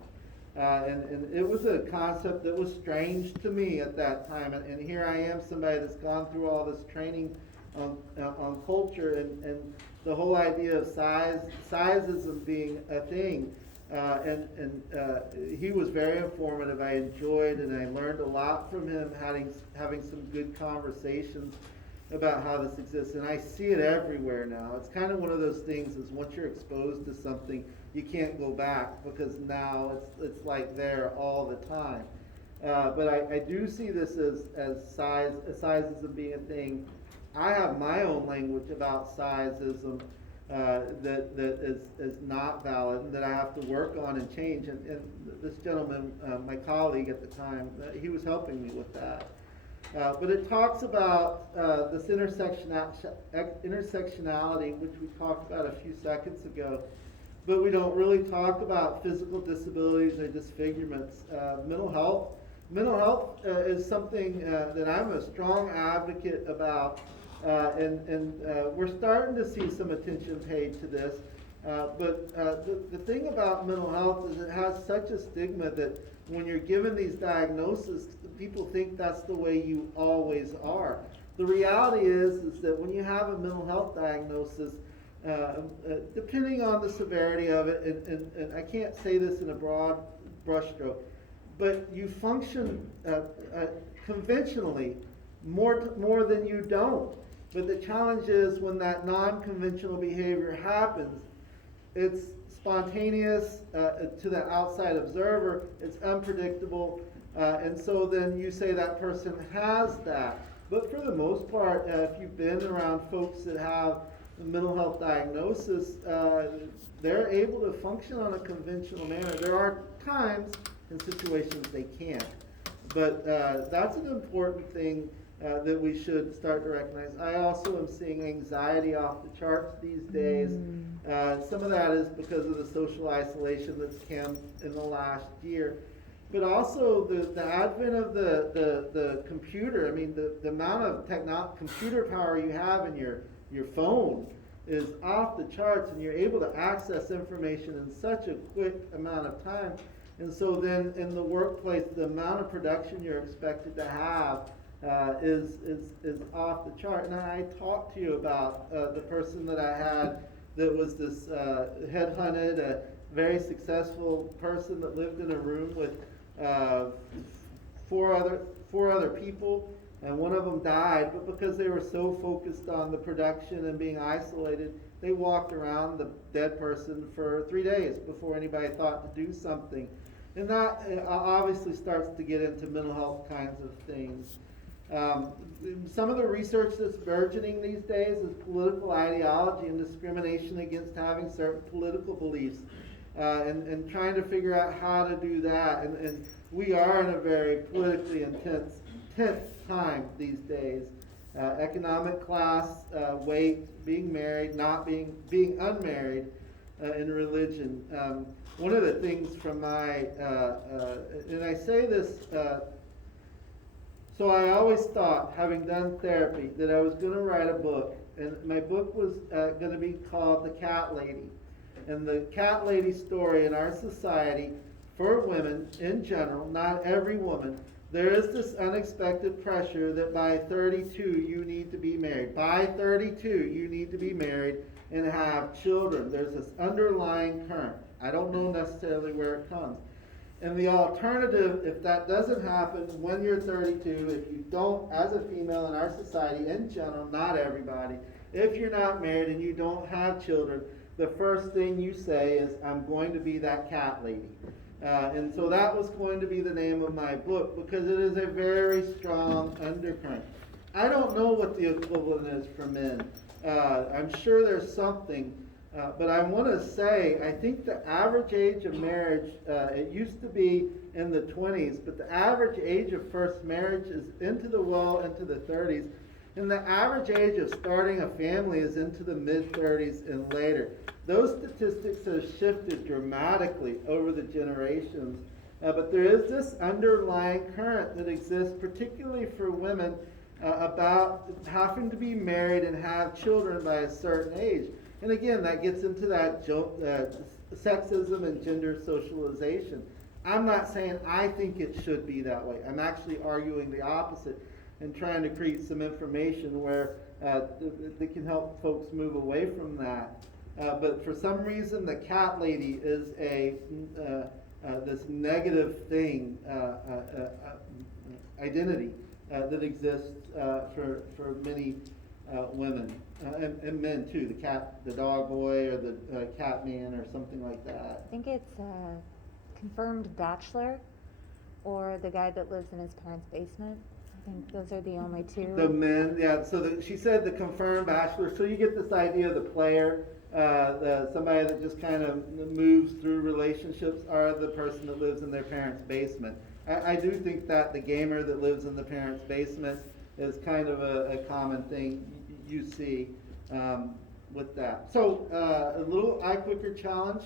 And it was a concept that was strange to me at that time. And here I am, somebody that's gone through all this training on culture, and the whole idea of sizeism being a thing. He was very informative. I enjoyed and I learned a lot from him, having some good conversations about how this exists. And I see it everywhere now. It's kind of one of those things is once you're exposed to something, you can't go back, because now it's like there all the time. But I do see this as sizeism being a thing. I have my own language about sizeism that is not valid, and that I have to work on and change. And this gentleman, my colleague at the time, he was helping me with that. But it talks about this intersectionality, which we talked about a few seconds ago, but we don't really talk about physical disabilities or disfigurements. Mental health is something that I'm a strong advocate about, and we're starting to see some attention paid to this. But the thing about mental health is it has such a stigma that when you're given these diagnoses, people think that's the way you always are. The reality is that when you have a mental health diagnosis, depending on the severity of it, and I can't say this in a broad brushstroke, but you function conventionally more than you don't. But the challenge is when that non-conventional behavior happens, it's spontaneous to the outside observer, it's unpredictable, and so then you say that person has that. But for the most part, if you've been around folks that have a mental health diagnosis, they're able to function on a conventional manner. There are times and situations they can't. But that's an important thing that we should start to recognize. I also am seeing anxiety off the charts these days. Some of that is because of the social isolation that's come in the last year. But also the advent of the computer. I mean, the amount of computer power you have in your phone is off the charts, and you're able to access information in such a quick amount of time. And so then in the workplace, the amount of production you're expected to have is off the chart. And I talked to you about the person that I had that was this headhunted, a very successful person that lived in a room with four other people, and one of them died. But because they were so focused on the production and being isolated, they walked around the dead person for 3 days before anybody thought to do something. And that obviously starts to get into mental health kinds of things. Some of the research that's burgeoning these days is political ideology and discrimination against having certain political beliefs, and trying to figure out how to do that. And we are in a very politically intense time these days. Economic class, weight, being married, not being unmarried, and religion. One of the things from my, and I say this, so I always thought, having done therapy, that I was going to write a book. And my book was going to be called The Cat Lady. And the cat lady story in our society, for women in general, not every woman, there is this unexpected pressure that by 32 you need to be married. By 32 you need to be married and have children. There's this underlying current. I don't know necessarily where it comes. And the alternative, if that doesn't happen when you're 32, if you don't, as a female in our society in general, not everybody, if you're not married and you don't have children, the first thing you say is, I'm going to be that cat lady. And so that was going to be the name of my book, because it is a very strong undercurrent. I don't know what the equivalent is for men. I'm sure there's something. But I want to say, I think the average age of marriage, it used to be in the 20s, but the average age of first marriage is into the 30s. And the average age of starting a family is into the mid-30s and later. Those statistics have shifted dramatically over the generations, but there is this underlying current that exists, particularly for women, about having to be married and have children by a certain age. And again, that gets into that sexism and gender socialization. I'm not saying I think it should be that way. I'm actually arguing the opposite and trying to create some information where that can help folks move away from that. But for some reason, the cat lady is this negative thing, identity that exists for many women and men too. The dog boy, or the cat man, or something like that. I think it's a confirmed bachelor or the guy that lives in his parents' basement. I think those are the only two. The men, yeah. So she said the confirmed bachelor. So you get this idea of the player, somebody that just kind of moves through relationships, or the person that lives in their parents' basement. I do think that the gamer that lives in the parents' basement is kind of a common thing you see with that. So a little eye clicker challenge.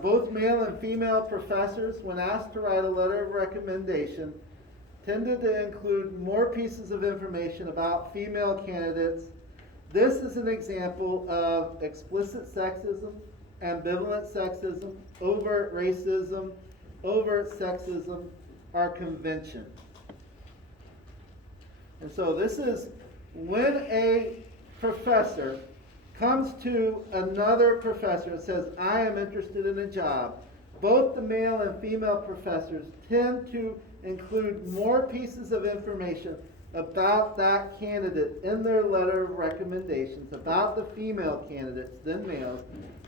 Both male and female professors, when asked to write a letter of recommendation, tended to include more pieces of information about female candidates. This is an example of explicit sexism, ambivalent sexism, overt racism, overt sexism, or convention. And so this is when a professor comes to another professor and says, I am interested in a job. Both the male and female professors tend to include more pieces of information about that candidate in their letter of recommendations about the female candidates than males.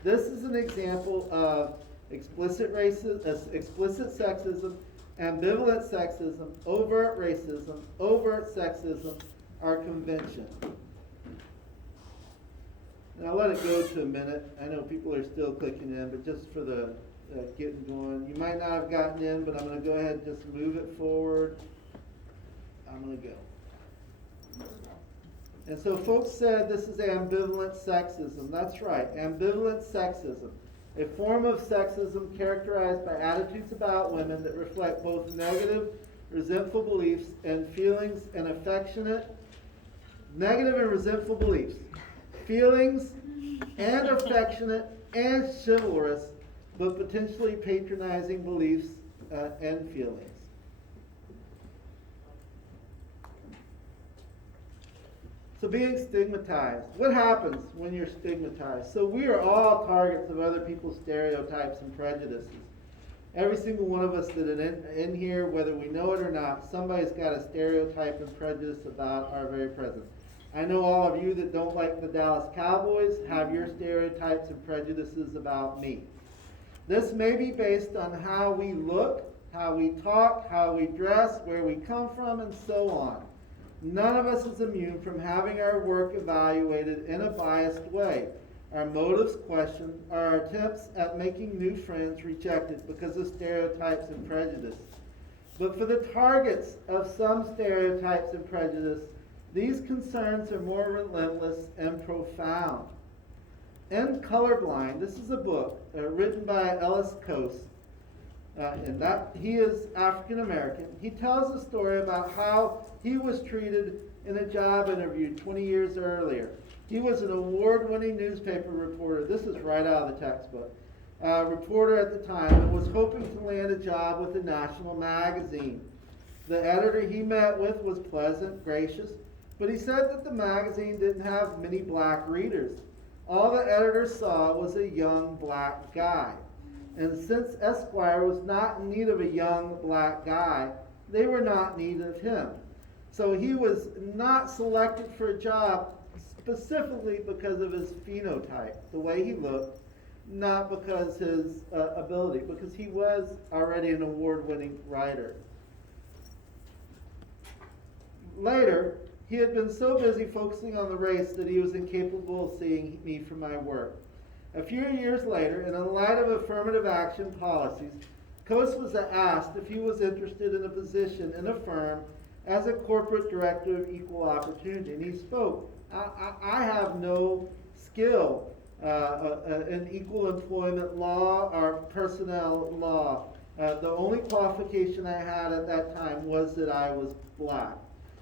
This is an example of explicit sexism, ambivalent sexism, overt racism, overt sexism, or convention. And I'll let it go to a minute. I know people are still clicking in, but just for the getting going. You might not have gotten in, but I'm going to go ahead and just move it forward. I'm going to go. And so folks said this is ambivalent sexism. That's right, ambivalent sexism. A form of sexism characterized by attitudes about women that reflect both negative, resentful beliefs and feelings and negative and resentful beliefs, feelings and affectionate and chivalrous, but potentially patronizing beliefs and feelings. So being stigmatized. What happens when you're stigmatized? So we are all targets of other people's stereotypes and prejudices. Every single one of us that are in here, whether we know it or not, somebody's got a stereotype and prejudice about our very presence. I know all of you that don't like the Dallas Cowboys have your stereotypes and prejudices about me. This may be based on how we look, how we talk, how we dress, where we come from, and so on. None of us is immune from having our work evaluated in a biased way, our motives questioned, our attempts at making new friends rejected because of stereotypes and prejudice. But for the targets of some stereotypes and prejudice, these concerns are more relentless and profound. In Colorblind, this is a book written by Ellis Coase, and that he is African American. He tells a story about how he was treated in a job interview 20 years earlier. He was an award-winning newspaper reporter. This is right out of the textbook. Reporter at the time, and was hoping to land a job with a national magazine. The editor he met with was pleasant, gracious, but he said that the magazine didn't have many black readers. All the editor saw was a young black guy. And since Esquire was not in need of a young black guy, they were not in need of him. So he was not selected for a job specifically because of his phenotype, the way he looked, not because his ability, because he was already an award-winning writer. Later, he had been so busy focusing on the race that he was incapable of seeing me for my work. A few years later, and in light of affirmative action policies, Coase was asked if he was interested in a position in a firm as a corporate director of equal opportunity. And he spoke, I have no skill in equal employment law or personnel law. The only qualification I had at that time was that I was black.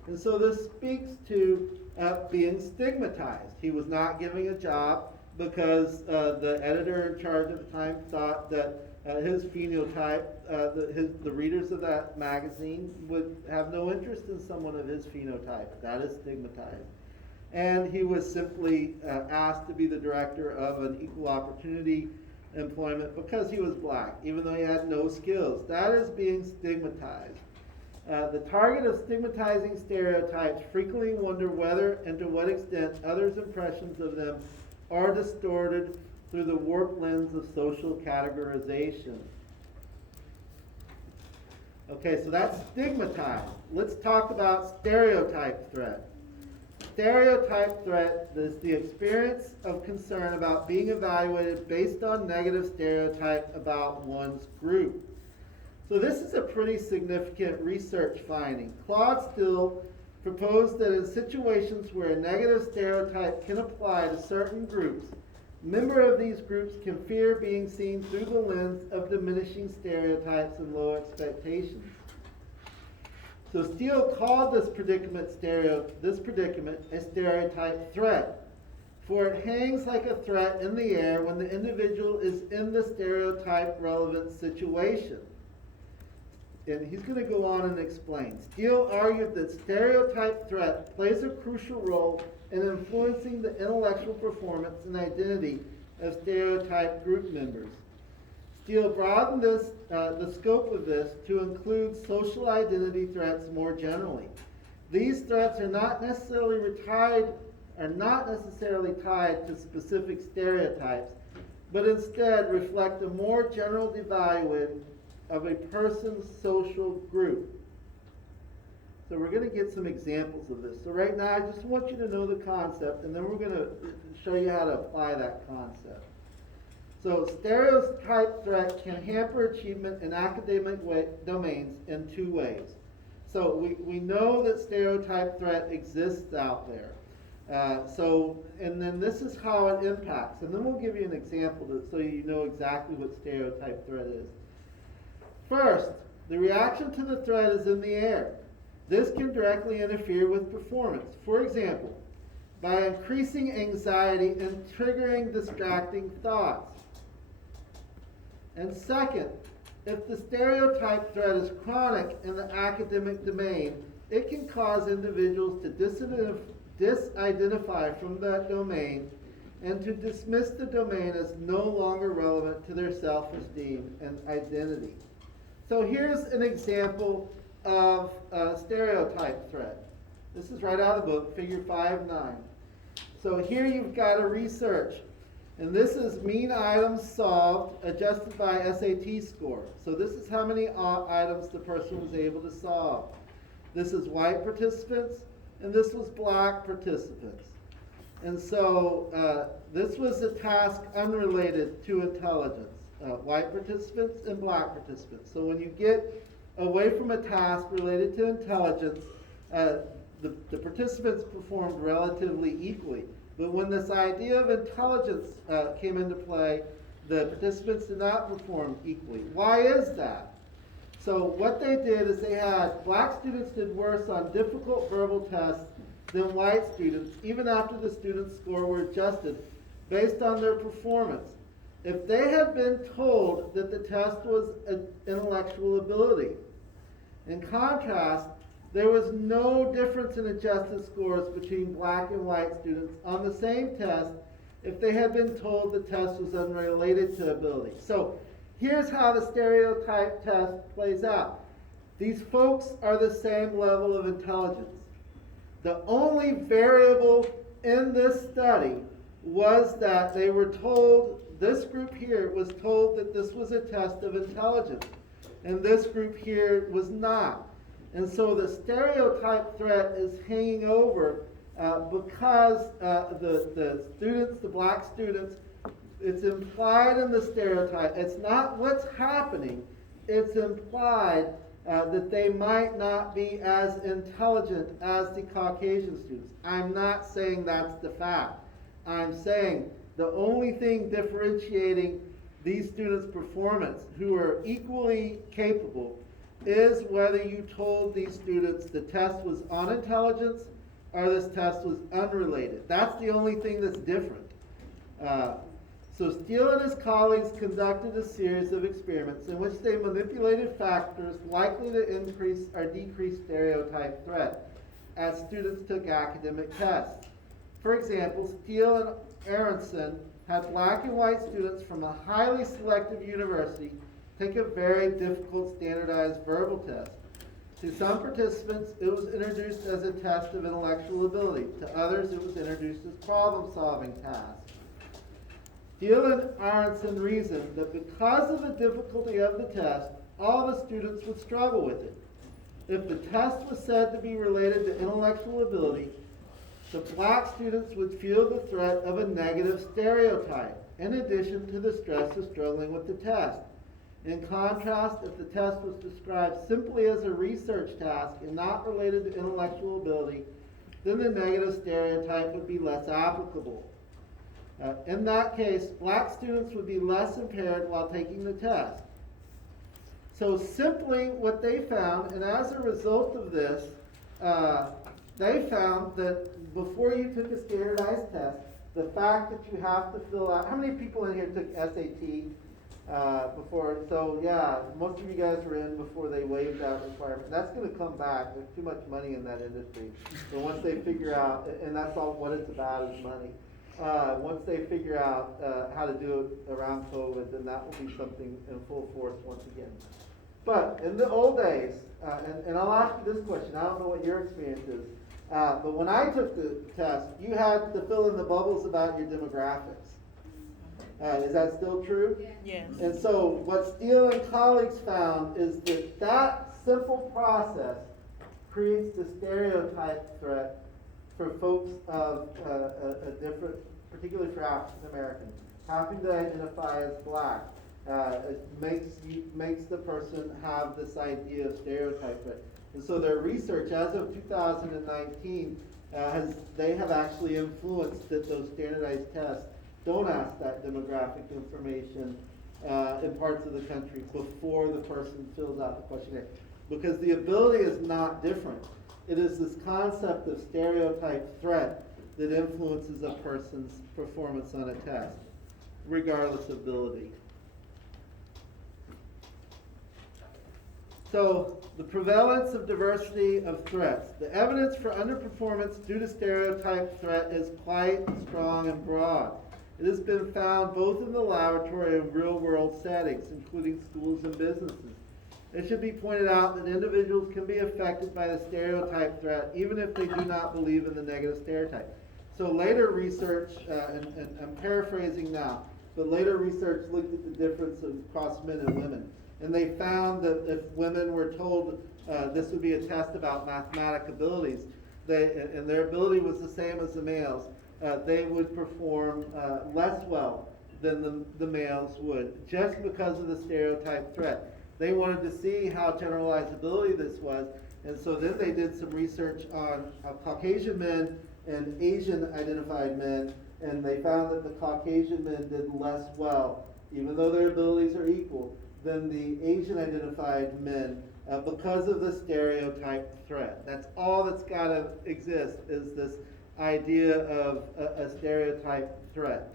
And so this speaks to being stigmatized. He was not giving a job because the editor in charge at the time thought that his phenotype, the readers of that magazine would have no interest in someone of his phenotype. That is stigmatized. And he was simply asked to be the director of an equal opportunity employment because he was black, even though he had no skills. That is being stigmatized. The target of stigmatizing stereotypes frequently wonder whether and to what extent others' impressions of them are distorted through the warped lens of social categorization. Okay, so that's stigmatized. Let's talk about stereotype threat. Stereotype threat is the experience of concern about being evaluated based on negative stereotype about one's group. So this is a pretty significant research finding. Claude Still proposed that in situations where a negative stereotype can apply to certain groups, members of these groups can fear being seen through the lens of diminishing stereotypes and low expectations. So Steele called this predicament a stereotype threat, for it hangs like a threat in the air when the individual is in the stereotype relevant situation. And he's going to go on and explain. Steele argued that stereotype threat plays a crucial role in influencing the intellectual performance and identity of stereotype group members. Steele broadened the scope of this to include social identity threats more generally. These threats are not necessarily tied to specific stereotypes, but instead reflect a more general devaluing of a person's social group. So we're going to get some examples of this. So right now I just want you to know the concept, and then we're going to show you how to apply that concept. So stereotype threat can hamper achievement in academic domains in two ways. So we know that stereotype threat exists out there. And then this is how it impacts. And then we'll give you an example so you know exactly what stereotype threat is. First, the reaction to the threat is in the air. This can directly interfere with performance. For example, by increasing anxiety and triggering distracting thoughts. And second, if the stereotype threat is chronic in the academic domain, it can cause individuals to disidentify from that domain and to dismiss the domain as no longer relevant to their self-esteem and identity. So here's an example of a stereotype threat. This is right out of the book, figure 5.9. So here you've got a research. And this is mean items solved adjusted by SAT score. So this is how many items the person was able to solve. This is white participants, and this was black participants. And so this was a task unrelated to intelligence. White participants and black participants. So when you get away from a task related to intelligence, the participants performed relatively equally. But when this idea of intelligence came into play, the participants did not perform equally. Why is that? So what they did is they had black students did worse on difficult verbal tests than white students, even after the students' score were adjusted based on their performance. If they had been told that the test was an intellectual ability. In contrast, there was no difference in adjusted scores between black and white students on the same test if they had been told the test was unrelated to ability. So here's how the stereotype test plays out. These folks are the same level of intelligence. The only variable in this study was that they were told, this group here was told that this was a test of intelligence, and this group here was not. And so the stereotype threat is hanging over because the students, the black students, it's implied in the stereotype. It's not what's happening. It's implied that they might not be as intelligent as the Caucasian students. I'm not saying that's the fact. I'm saying the only thing differentiating these students' performance, who are equally capable, is whether you told these students the test was on intelligence or this test was unrelated. That's the only thing that's different. So Steele and his colleagues conducted a series of experiments in which they manipulated factors likely to increase or decrease stereotype threat as students took academic tests. For example, Steele and Aronson had black and white students from a highly selective university take a very difficult standardized verbal test. To some participants, it was introduced as a test of intellectual ability. To others, it was introduced as problem-solving tasks. Steele and Aronson reasoned that because of the difficulty of the test, all the students would struggle with it. If the test was said to be related to intellectual ability, the black students would feel the threat of a negative stereotype, in addition to the stress of struggling with the test. In contrast, if the test was described simply as a research task and not related to intellectual ability, then the negative stereotype would be less applicable. In that case, black students would be less impaired while taking the test. So simply what they found, and as a result of this, they found that before you took a standardized test, the fact that you have to fill out, how many people in here took SAT before? So yeah, most of you guys were in before they waived that requirement. That's going to come back. There's too much money in that industry. So once they figure out, and that's all what it's about is money. Once they figure out how to do it around COVID, then that will be something in full force once again. But in the old days, and I'll ask you this question, I don't know what your experience is, but when I took the test, you had to fill in the bubbles about your demographics. Is that still true? Yes. And so what Steele and colleagues found is that that simple process creates the stereotype threat for folks of a different, particularly for African Americans, having to identify as black. It makes the person have this idea of stereotype threat. And so their research, as of 2019, they have actually influenced that those standardized tests don't ask that demographic information in parts of the country before the person fills out the questionnaire. Because the ability is not different. It is this concept of stereotype threat that influences a person's performance on a test, regardless of ability. So, the prevalence of diversity of threats. The evidence for underperformance due to stereotype threat is quite strong and broad. It has been found both in the laboratory and real-world settings, including schools and businesses. It should be pointed out that individuals can be affected by the stereotype threat even if they do not believe in the negative stereotype. So later research, and I'm paraphrasing now, but later research looked at the difference across men and women. And they found that if women were told this would be a test about mathematic abilities, and their ability was the same as the males, they would perform less well than the males would, just because of the stereotype threat. They wanted to see how generalizability this was, and so then they did some research on Caucasian men and Asian identified men, and they found that the Caucasian men did less well, even though their abilities are equal, than the Asian identified men because of the stereotype threat. That's all that's got to exist, is this idea of a stereotype threat.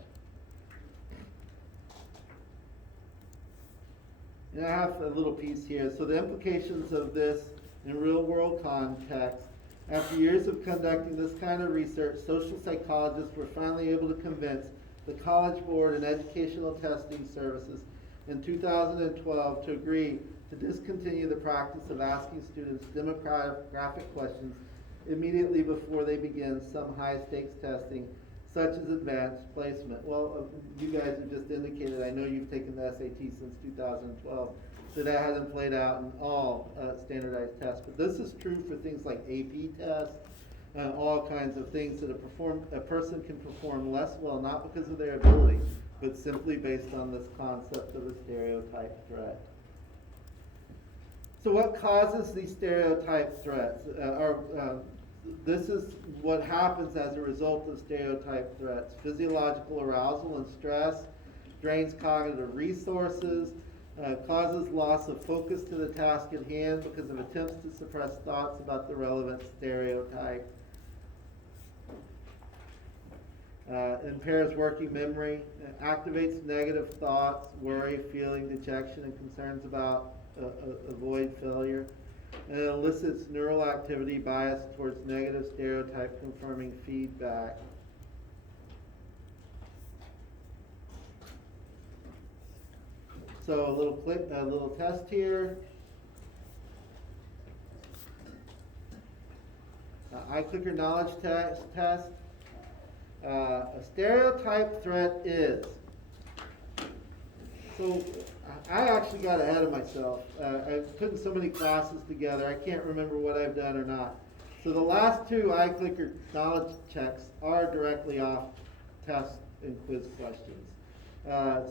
And I have a little piece here. So the implications of this in real world context. After years of conducting this kind of research, social psychologists were finally able to convince the College Board and Educational Testing Services in 2012 to agree to discontinue the practice of asking students demographic questions immediately before they begin some high-stakes testing, such as advanced placement. Well, you guys have just indicated, I know you've taken the SAT since 2012, so that hasn't played out in all standardized tests. But this is true for things like AP tests, all kinds of things that a person can perform less well, not because of their ability, but simply based on this concept of a stereotype threat. So what causes these stereotype threats? This is what happens as a result of stereotype threats. Physiological arousal and stress, drains cognitive resources, causes loss of focus to the task at hand because of attempts to suppress thoughts about the relevant stereotype. Impairs working memory, activates negative thoughts, worry, feeling, dejection, and concerns about avoid failure, and it elicits neural activity bias towards negative stereotype confirming feedback. So a little test here. Eye clicker knowledge test. A stereotype threat is. So I actually got ahead of myself. I've put so many classes together, I can't remember what I've done or not. So the last two eye clicker knowledge checks are directly off test and quiz questions.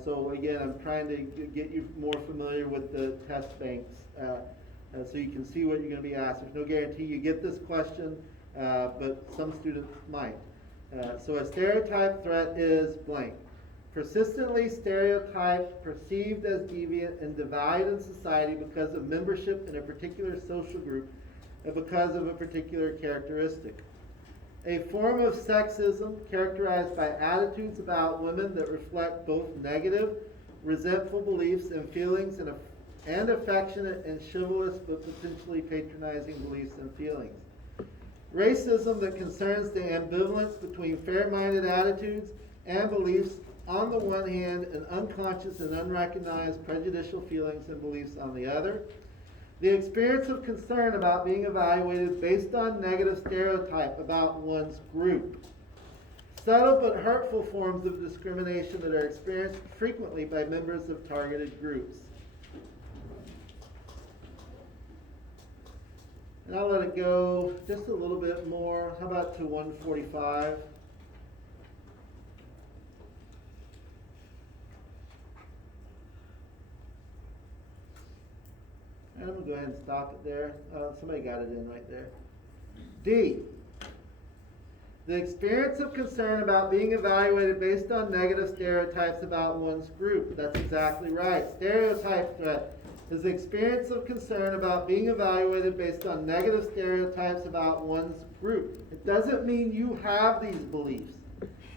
So again, I'm trying to get you more familiar with the test banks so you can see what you're going to be asked. There's no guarantee you get this question, but some students might. So a stereotype threat is blank. Persistently stereotyped, perceived as deviant, and divided in society because of membership in a particular social group and because of a particular characteristic. A form of sexism characterized by attitudes about women that reflect both negative, resentful beliefs and feelings and affectionate and chivalrous but potentially patronizing beliefs and feelings. Racism that concerns the ambivalence between fair-minded attitudes and beliefs on the one hand and unconscious and unrecognized prejudicial feelings and beliefs on the other. The experience of concern about being evaluated based on negative stereotype about one's group. Subtle but hurtful forms of discrimination that are experienced frequently by members of targeted groups. And I'll let it go just a little bit more. How about to 145? And I'm going to go ahead and stop it there. Somebody got it in right there. D. The experience of concern about being evaluated based on negative stereotypes about one's group. That's exactly right. Stereotype threat is the experience of concern about being evaluated based on negative stereotypes about one's group. It doesn't mean you have these beliefs.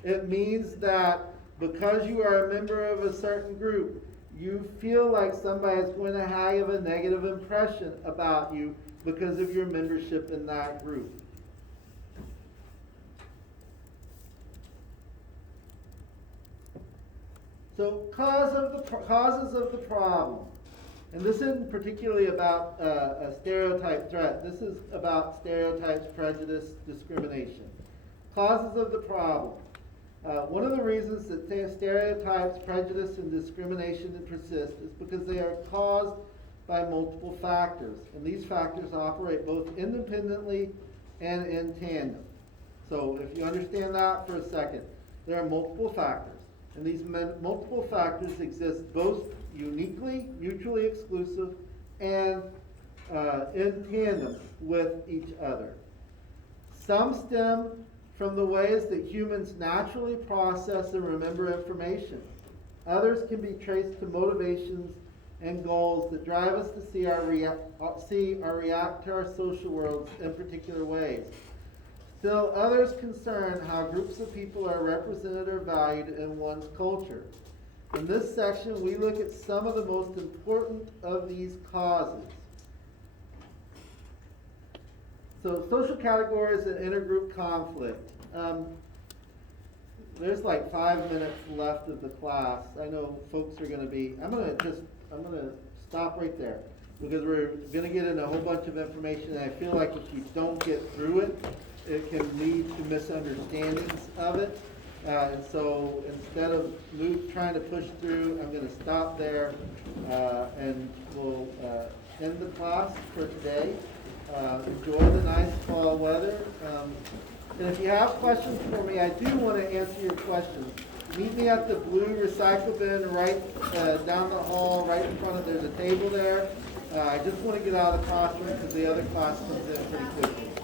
It means that because you are a member of a certain group, you feel like somebody is going to have a negative impression about you because of your membership in that group. So causes of the problem. And this isn't particularly about a stereotype threat. This is about stereotypes, prejudice, discrimination. Causes of the problem. One of the reasons that stereotypes, prejudice, and discrimination persist is because they are caused by multiple factors. And these factors operate both independently and in tandem. So if you understand that for a second, there are multiple factors. And these multiple factors exist both uniquely, mutually exclusive, and in tandem with each other. Some stem from the ways that humans naturally process and remember information. Others can be traced to motivations and goals that drive us to see or react to our social worlds in particular ways. Still, others concern how groups of people are represented or valued in one's culture. In this section, we look at some of the most important of these causes. So, social categories and intergroup conflict. There's like 5 minutes left of the class. I know folks are going to be. I'm going to stop right there because we're going to get into a whole bunch of information, and I feel like if you don't get through it, it can lead to misunderstandings of it. And so instead of trying to push through, I'm going to stop there and we'll end the class for today. Enjoy the nice fall weather. And if you have questions for me, I do want to answer your questions. Meet me at the blue recycle bin right down the hall, right in front of, there's a table there. I just want to get out of the classroom because the other class comes in pretty quickly.